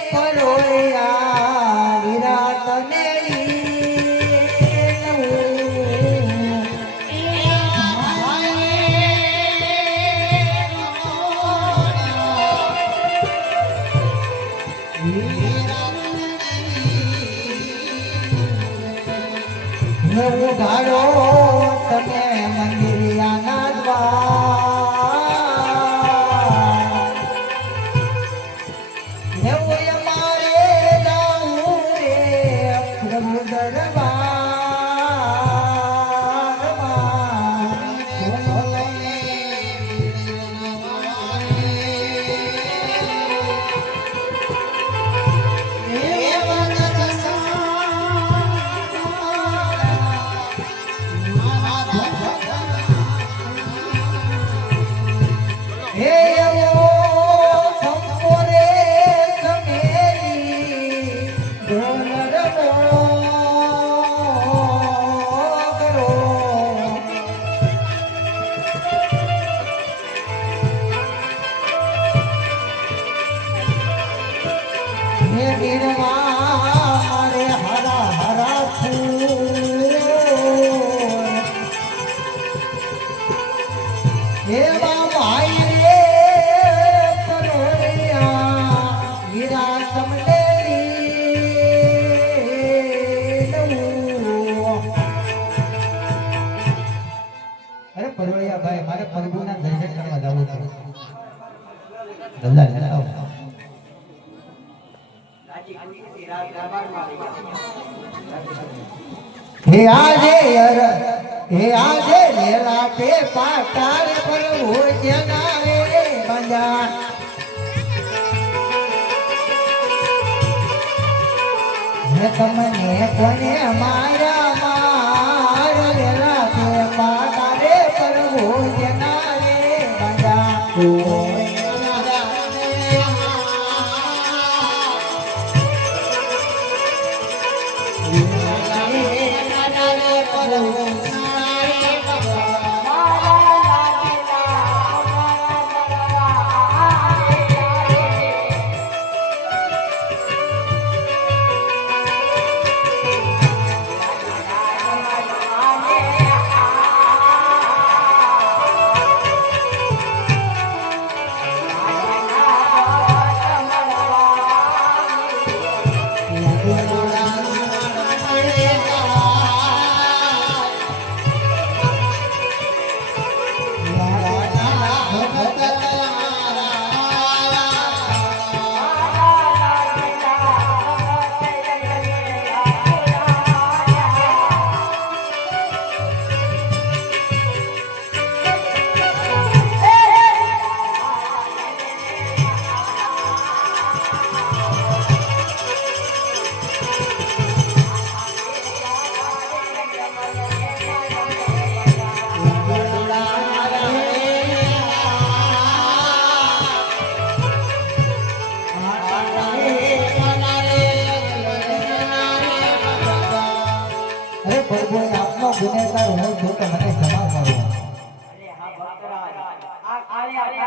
પરોયા વિરાટ ને નવું ગાડો તમે મંદિરિયાના દ્વાર એવું અમારે જાવું રે પ્રભુ મારે હરા હરા ફૂલ એવા ભાઈ રે પરોયા વીરા તમને અરે પરોયા ભાઈ મારે પ્રભુના દર્શન કરવા જવું છે જલ્દી આવો હે આજે લેલા પે પાટાર પર હો જના રે બંજા હે તમને કોને મારા માર લેલા પે પાટાર પર હો જના રે બંજા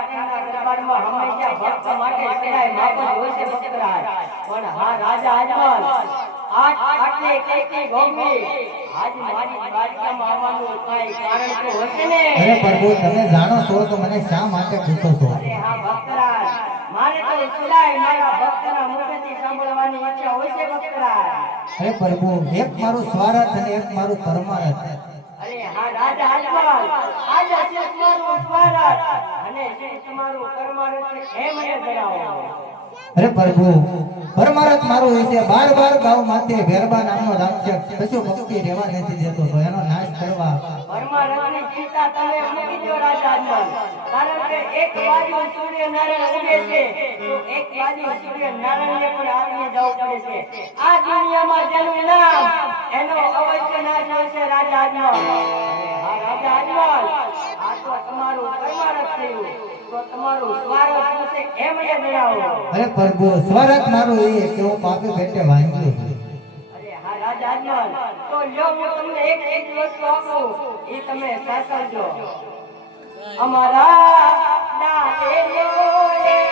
ઠાકરના દરબારમાં હંમેશા ભક્ત માટે સદાય માફક હોય છે ભક્તરાજ. પણ હા રાજા અજમલ, આટલી કઈકી ગોમતી આજ મારી દ્વારકામાં આવવાનું કાંઈ કારણ તો હશે ને? અરે પ્રભુ, તમે જાણો છો તો મને શા માટે પૂછો છો? અરે હા ભક્તરાજ, મારે તો સદાય મારા ભક્તના મુખથી સાંભળવાની ઈચ્છા હોય છે ભક્તરાજ. અરે પ્રભુ, એક મારું સ્વાર્થ અને એક મારું પરમાર્થ. અરે હા રાજા અજમલ, આજે છે તમારું સ્વાર્થ અને છે તમારું પરમાર્થ, એ મને જણાવો. અરે પ્રભુ, પરમાર્થ મારું વિશે બાર ગાવ માથે ભેરબા નામનો રાક્ષસ કશું ભક્તિ રહેવા નથી દેતો, તો એનો નાશ કરવા પરમાર્થની ચિંતા તમે મૂકી દો રાજા અજમલ. કારણ કે એક બાજુ સૂર્યનારાયણ ઉગે છે તો એક બાજુ સૂર્યનારાયણને પણ આવીને જવું પડે છે. આ દુનિયામાં જેનું નામ એનો અવશ્ય નાશ હોય છે રાજા અજમલ. અરે હા રાજા અજમલ, આ તો તમારું પરમાર્થ થયું, તો તમારું સ્વાર્થ શું છે એ મને જણાવો. અરે પ્રભુ, સ્વાર્થ મારું એ કે હું પાપી પેટે વાંચ્યો છું. અરે હા રાજા અજમલ, તો લ્યો હું તમને એક વસ્તુ આપું, એ તમે સાચવજો. અમારા દાદેલો એક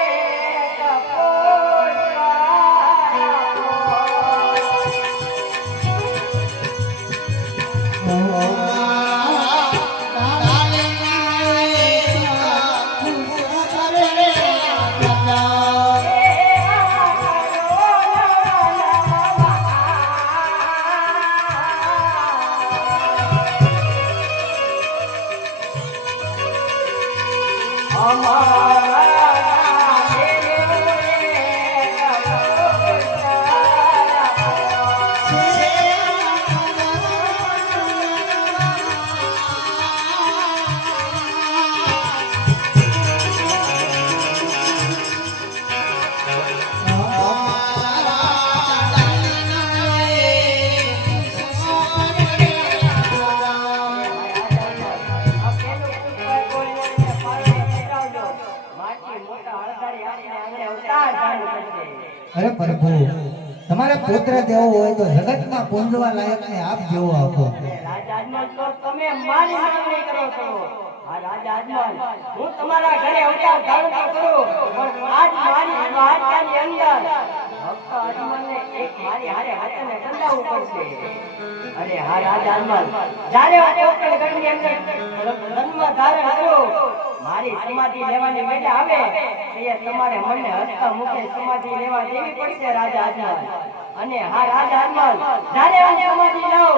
અરે પ્રભુ, તમારે પુત્ર દેવો હોય તો જગતમાં પૂંજવા લાયક ને આપ જેવો આપો. રાજા અજમલ, તો તમે મારી માંગણી કરો છો. આ રાજા અજમલ, હું તમારા ઘરે અવતાર ધારણ કરું, પણ આજ મારી દ્વારકાની અંદર ભક્ત અજમલને એક મારી હારે હાથને બંધાવવું પડશે. અરે હા રાજા અજમલ, જ્યારે હું પોકરણગઢની અંદર જન્મ ધારણ કરું, મારી સમાધિ લેવાની વેળા આવે ત્યારે તમારે મને હસતા મુખે સમાધિ લેવા દેવી પડશે રાજા અજમલ. અને હા રાજા અજમલ, જ્યારે હું સમાધિ લઉં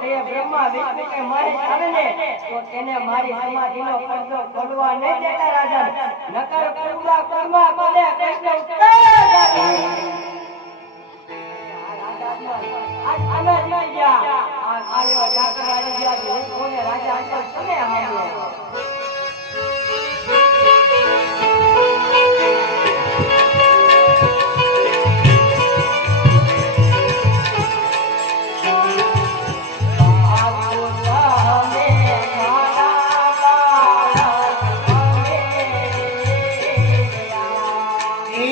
તે બ્રહ્મા વિષ્ણુ કે મહેશ આવે ને તો તેને મારી સમાધિનો કબજો ખોલવા નહીં દેતા રાજા, નકર કુરબા પદે કૃષ્ણ ઉત્તર આજ અમે જીતી ગયા. આ આયો ઠાકર આવી ગયા, કોને રાજા અજમલ તમે હાલો. એ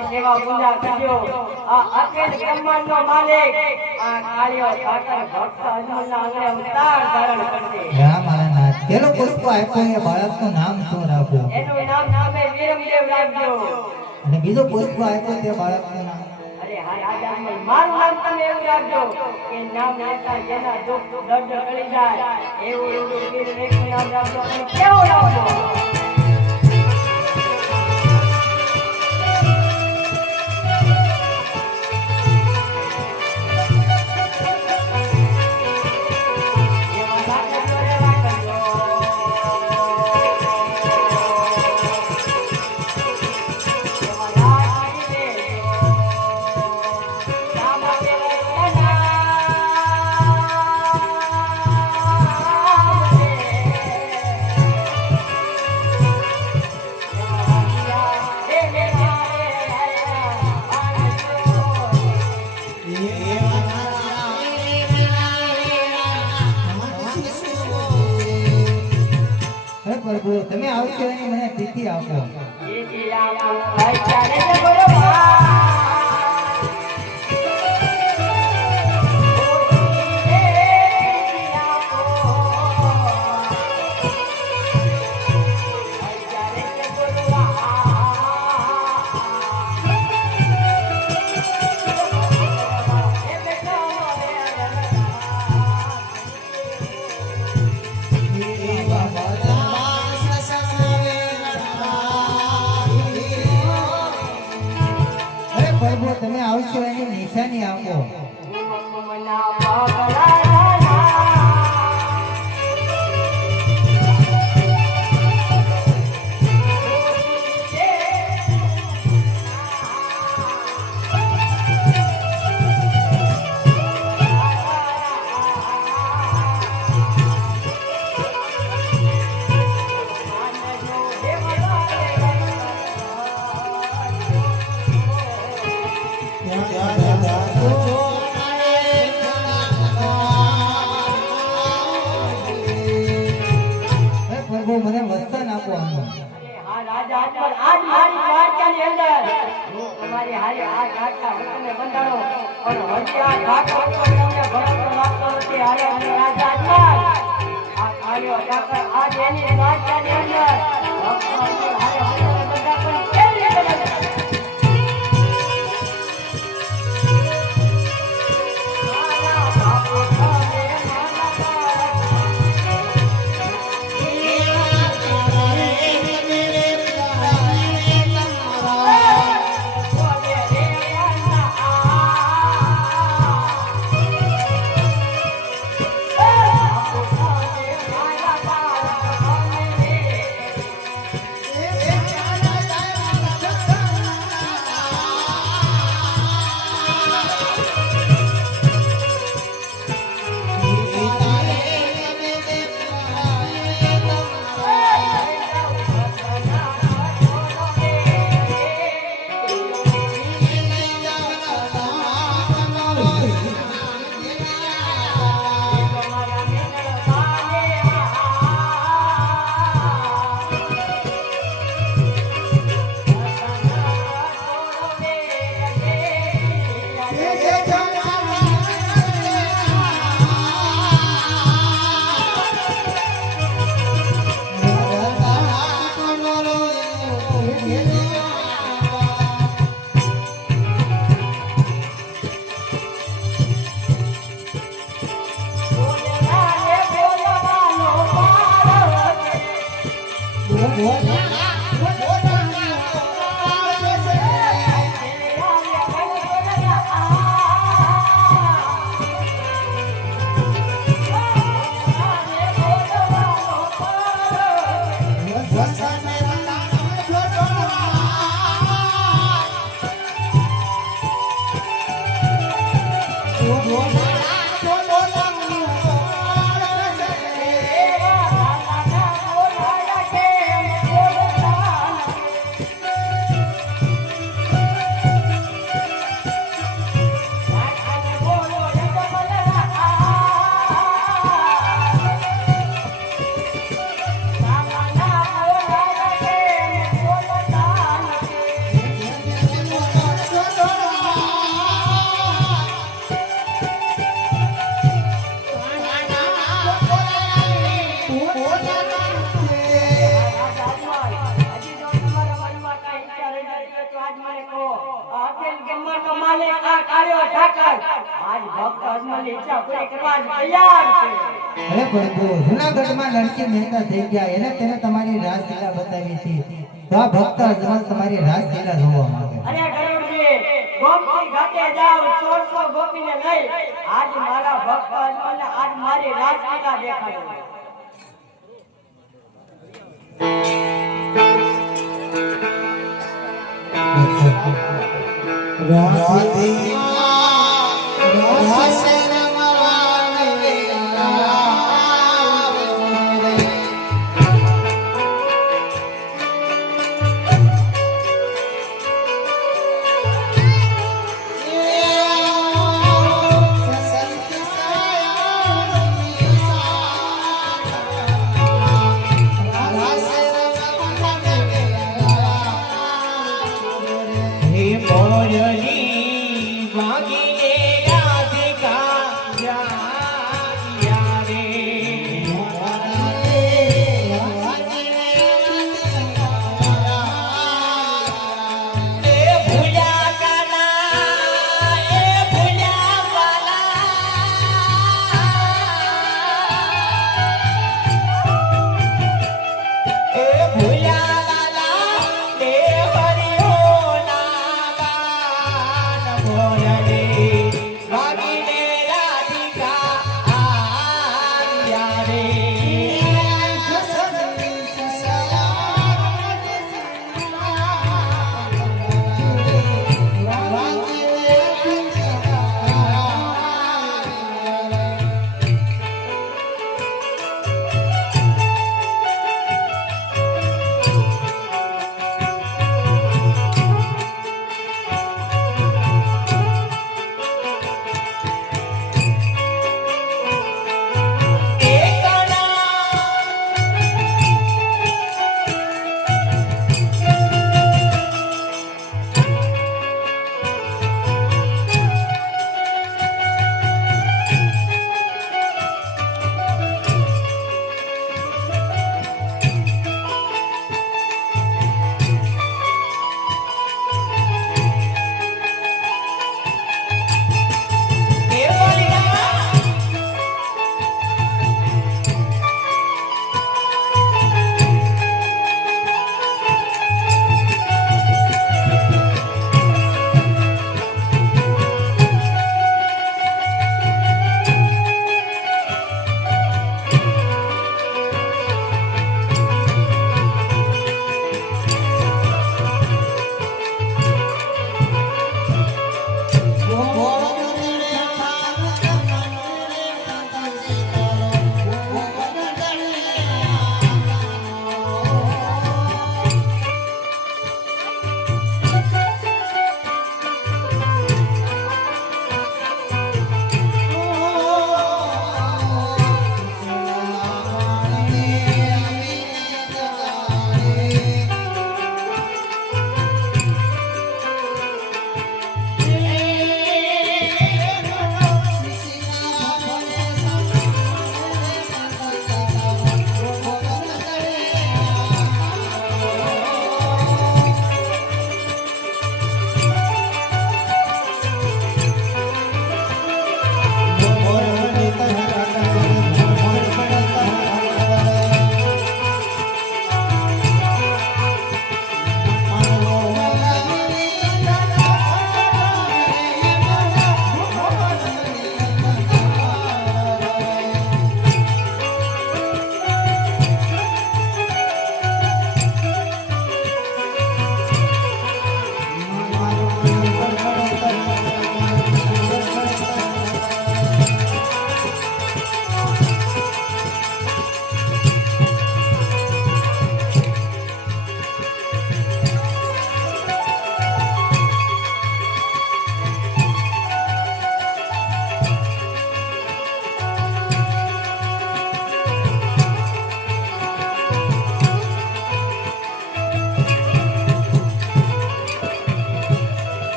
મારી સેવા પૂજા કરજો આ અખિલ બ્રહ્માંડનો માલિક આ કાળિયો ઠાકર ભક્ત અજમલના અંગે અવતાર ધારણ કરશે રામ મારા નાથ પેલો પુષ્પ આપ્યો એ બાળકનું નામ શું રાખવું એનું નામ નામે વીરમદેવ રાખજો અને બીજો પુષ્પ આપ્યો તે બાળકનું નામ અરે હા રાજા અજમલ મારું નામ તમે એવું રાખજો કે નામ લેતા જેના દુઃખ દર્દ ટળી જાય એવું એવું વીર રેખનું નામ રાખજો અને કેવું રાખજો હે પ્રભુ તમે આવશો એની મને તિથિ આપો હે પ્રભુ તમે આવશો એની નિશાની આપો હે પ્રભુ મને વસન આપો આનું હા રાજા અજમલ આજ મારી દ્વારકાની અંદર તમારી હારે આ ગાંઠા હું તમને બંધાણો પણ હજી આ ગાંઠા ઉપર તમને ભરોસો લાગતો નથી હારે અને રાજા અજમલ આ કાળિયો ઠાકર આજ એની દ્વારકાની અંદર ભક્તો અંદર હારે હારે બધા પણ કેવી રીતે લડે? મારા બાપુ તમે મારા અમરનો માલિક આ કાળિયો ઠાકર આજ ભક્ત અજમલની ઈચ્છા પૂરી કરવા તૈયાર છે. અરે પ્રભુ, જૂનાગઢમાં લડકી મહેતા થઈ ગયા, એને તેને તમારી રાસલીલા બતાવી હતી, તો આ ભક્ત અજમલ તમારી રાસલીલા જોવા માંગે. અરે ગરુડજી, ગોપી ઘાટે જાવ 1600 ગોપીને લઈ આજ મારા ભક્ત અજમલને આજ મારી રાસલીલા દેખાડો.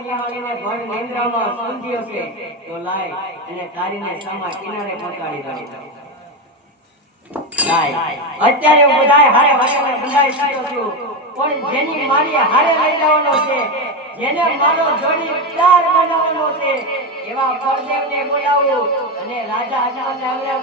નિહાળીને ભર નિંદ્રામાં સૂંઘ્યો છે તો લાય અને તારીને સામા કિનારે પહોંચાડી દો. લાય અત્યારે હું બધાય હારે હારે બધાય થયો છું, પણ જેની મારી હારે લઈ જવાનો છે, જેને મારો જોડીદાર બનાવવાનો છે, એવા પરદેવને બોલાવું અને રાજા અજમાને હવે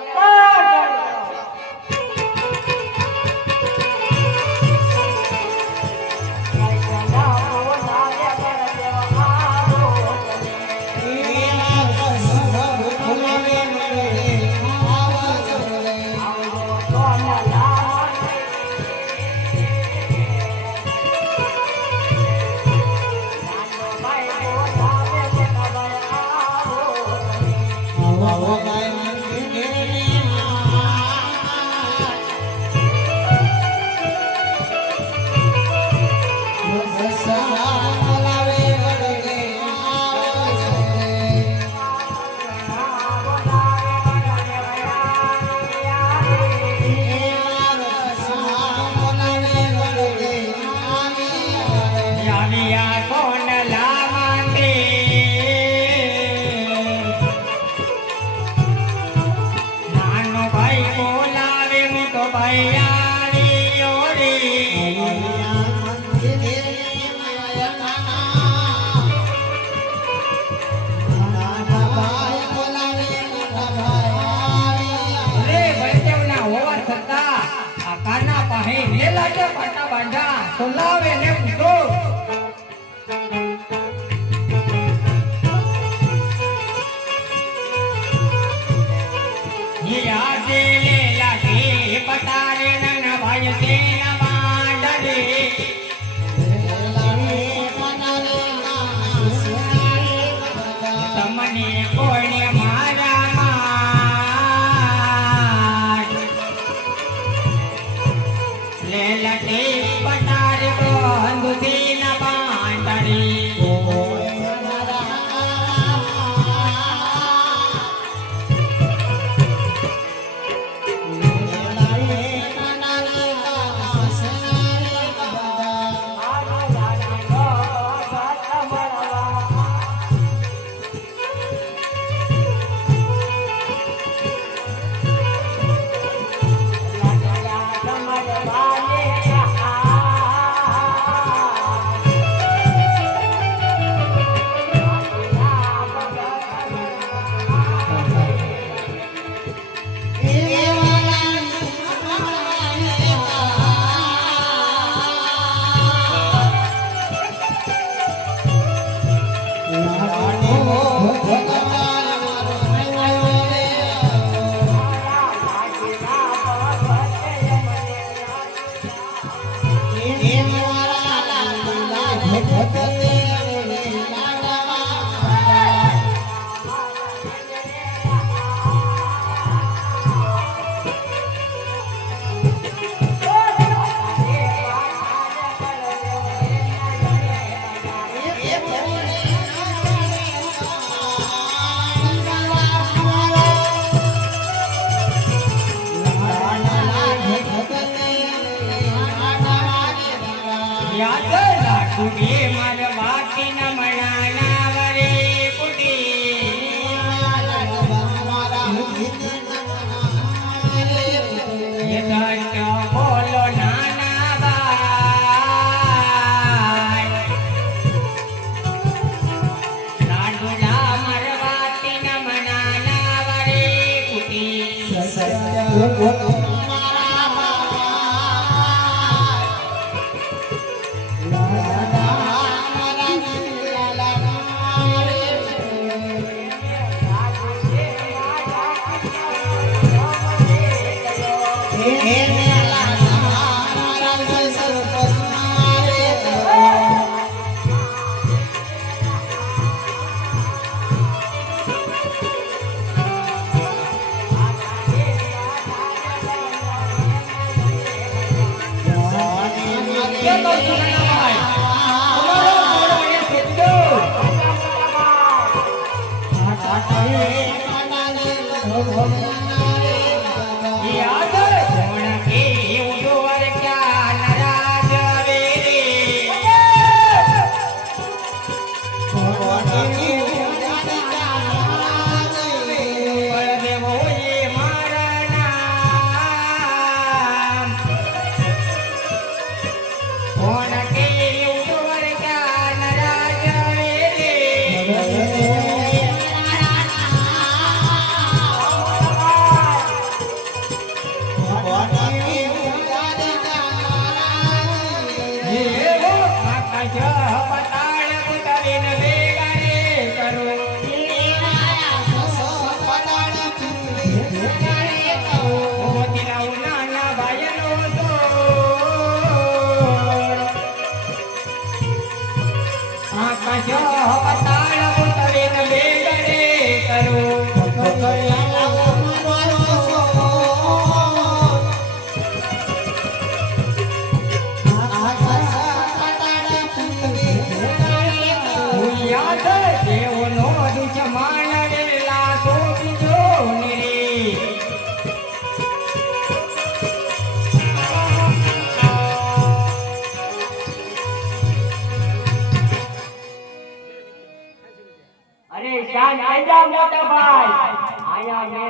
તો લાવે ને તો યાદે લાગે પતારે નન ભાઈ તેના માંડલે તમને કોણે મારા માં લે લટે પતારે બંધુ તેના માંડલે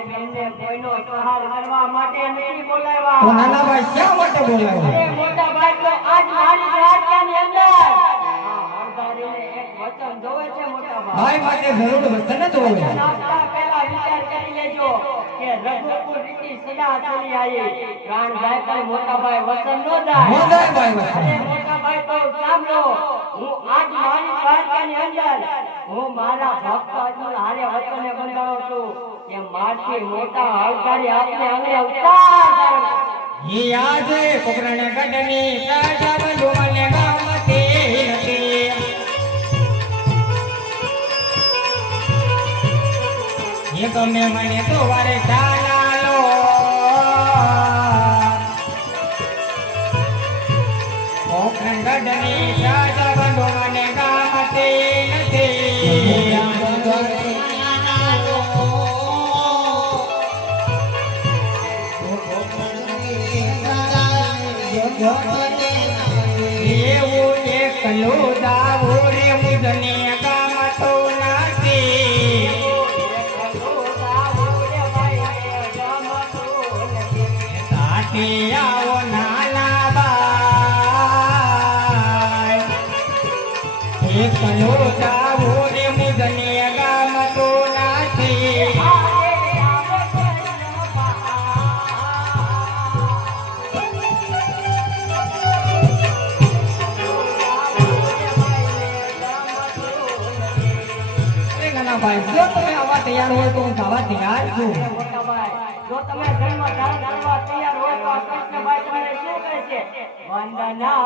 તમને કોઈનો સહાર કરવા માટે નથી તો બોલાવ્યા. નાના ભાઈ શા માટે બોલાવ્યા? અરે મોટા ભાઈ તો આજ મારી રાજ્યની અંદર આ હરદારીને એક વચન જોવે છે મોટા ભાઈ. ભાઈ માટે જરૂર વચન જ હોય. નાખતા પહેલા વિચાર કરી લેજો કે રઘુકુળ રીતિ સદા ચાલી આવી. પ્રાણ જાય પણ મોટા ભાઈ વચન નો જાય. નો જાય ભાઈ વચન. અરે મોટા ભાઈ તો સાંભળો, હું આજ મારી દ્વારકાની અંદર હું મારા ભક્ત અર્જુન હારે વચને બંધાણો છું કે મારથી મોટા હળકારી આપને અંગે અવતાર ધારણ કરશે. ઈ આજે કોકરાને ગઢની પ્રજા બંધુ મને ગામતી નથી. એ ગમે મને તો વારે ચાલાલો. કોકરાને ગઢની પ્રજા બંધુ મને ગામતી નથી. એવું એકલું દાવું રે મુજને ગામતો નથી. સાથે આવો નાના બાઈ. એકલું દાવું રે મુજને ગામતો નથી. ભાઈ જો તમે આવા તૈયાર હોય તો હું જવા તૈયાર છું. મોટા ભાઈ, જો તમે ધર્મ ધારણ કરવા તૈયાર હોય તો આ કૃષ્ણભાઈ તમને શું કહે છે? વંદના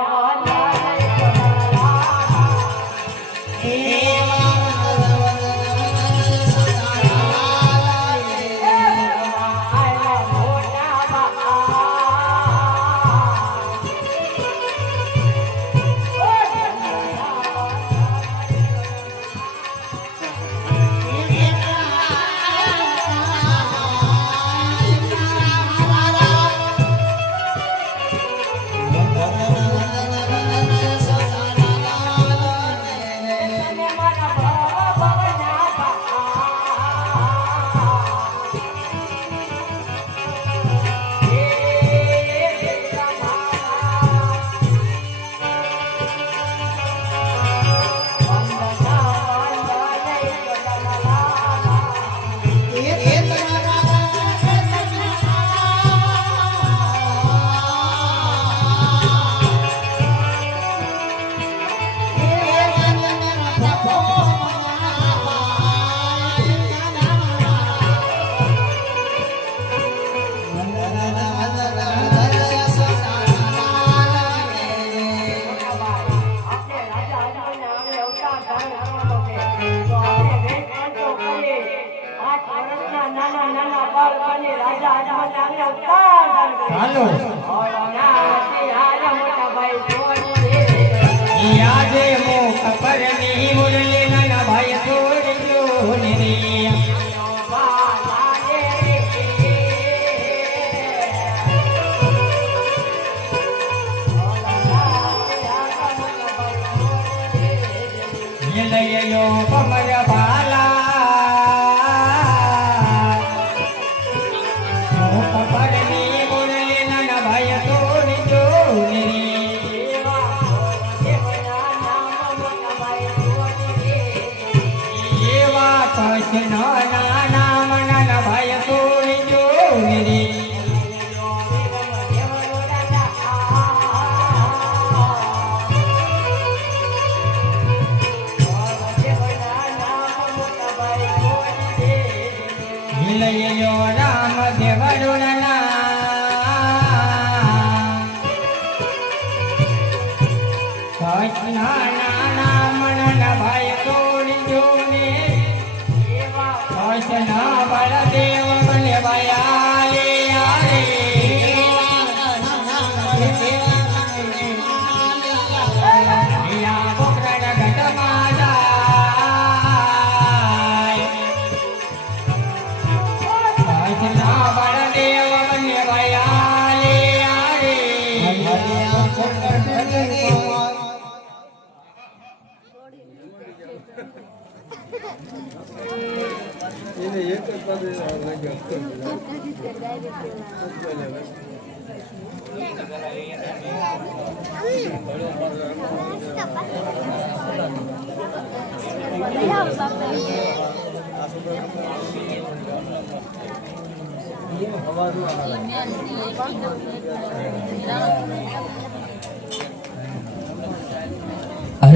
ચાલો ઈ આજે મોખ પરની મુરલી નાના ભાઈ છોડ્યો ને રે. લયો કમર ભાલા મોખ પરની મુરલી નાના ભાઈ છોડ્યો ને રે. એવા કૃષ્ણ નાના મનના ભાઈ છોડ્યો ને રે. લયો રામ દેવરુણના કૃષ્ણ નાના મનના ભાઈ છોડ્યો ને. કૃષ્ણ બળદેવ બને ભાઈ આરે લીલા પોકરણ ઘટમાં જાય. કૃષ્ણ બળદેવ બને ભાઈ આરે એને એક જ પગ અરે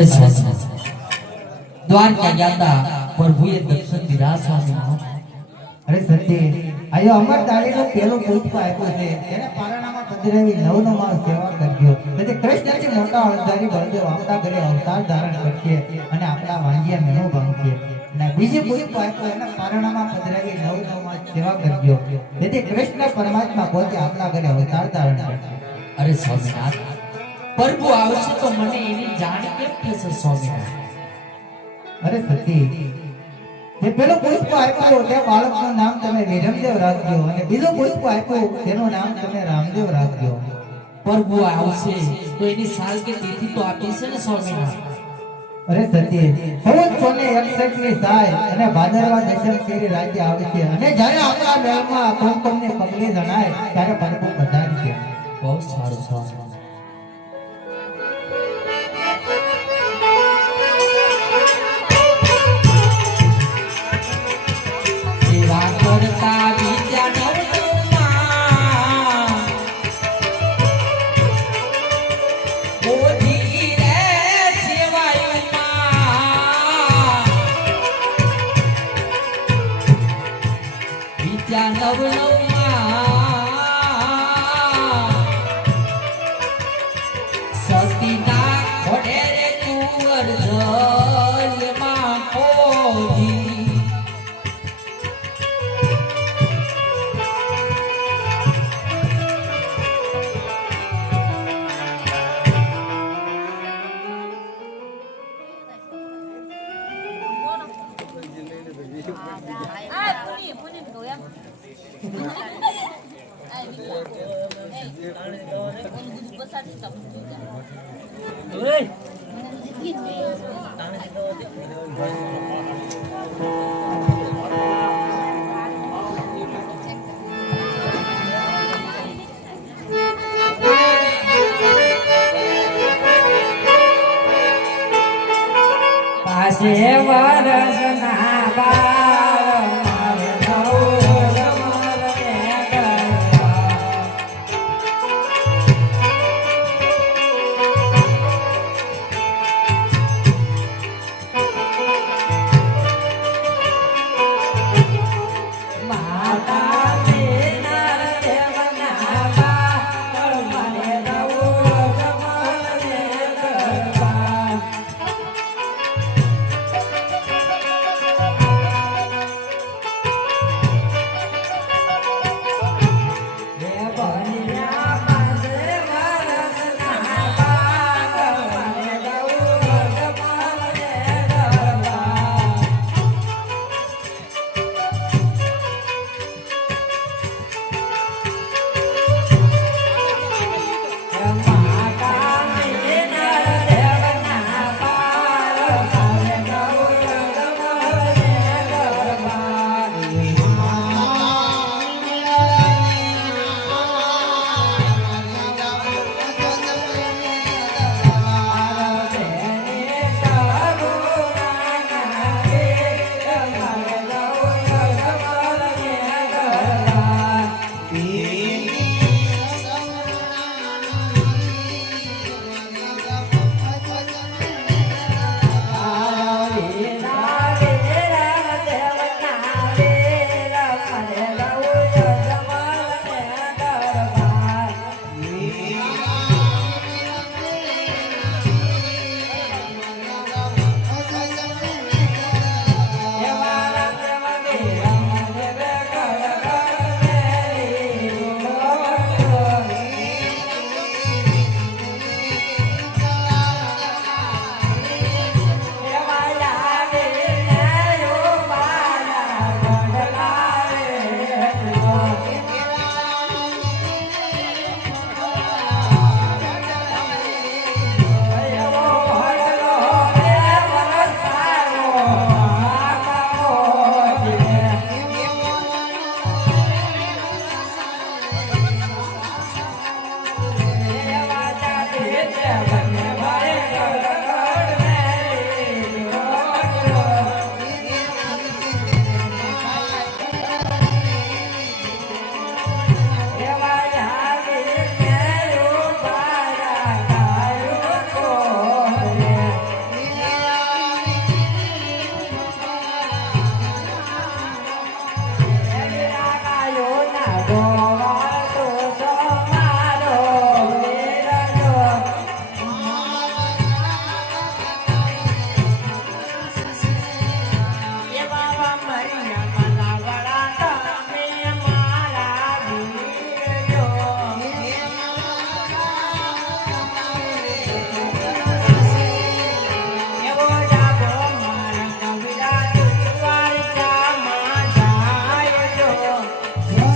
સ્વામી દ્વારકા ગયા પ્રભુએ દર્શન દીધા સ્વામી. અરે સતી આયો અમર દાડીનો પેલો પુષ્પ આપ્યો છે એને પારણામાં પધરાવી નવનો માસ સેવા કરજો. તેથી કૃષ્ણજી મોટા અવતારી બળદેવ આપણા ઘરે અવતાર ધારણ કરશે અને આપણા વાંજિયા મેણો ભાંગશે. અને બીજી પુષ્પ આપ્યો એને પારણામાં પધરાવી નવનો માસ સેવા કરજો. તેથી કૃષ્ણ પરમાત્મા પોતે આપણા ઘરે અવતાર ધારણ કરશે. અરે સ્વામીનાથ પ્રભુ આવશે તો મને એની જાણ કેમ થશે સ્વામીનાથ? અરે સતી જે પેલો પુષ્પ આપ્યો તે બાળકનું નામ તમે વિરમદેવ રાખજો અને બીજો પુષ્પ આપ્યો તેનું નામ તમે રામદેવ રાખજો. પ્રભુ આવશે તો એની સાલ કે તિથિ તો આપી છે ને સ્વામીનાથ? અરે સતી 1461 ની સાય અને ભાદરવા દશમ કેરી રાજ્ય આવશે અને જ્યારે આપણા મહેલમાં કોમકમની પગલી જણાય ત્યારે પ્રભુ પધારશે. બહુ સારું સ્વામી. સેવા કરતા વિદ્યા નવમાં બોધી રે સેવાયુમાં વિદ્યા નવમાં સતીના ઘોડે રે કુંવર જલમાં પોધી. પાસે વરસના બાળ મારે નવર મારે કરવા. માતા દેનાર દેવના બાળ મારે નવર મારે કરવા.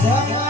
Zam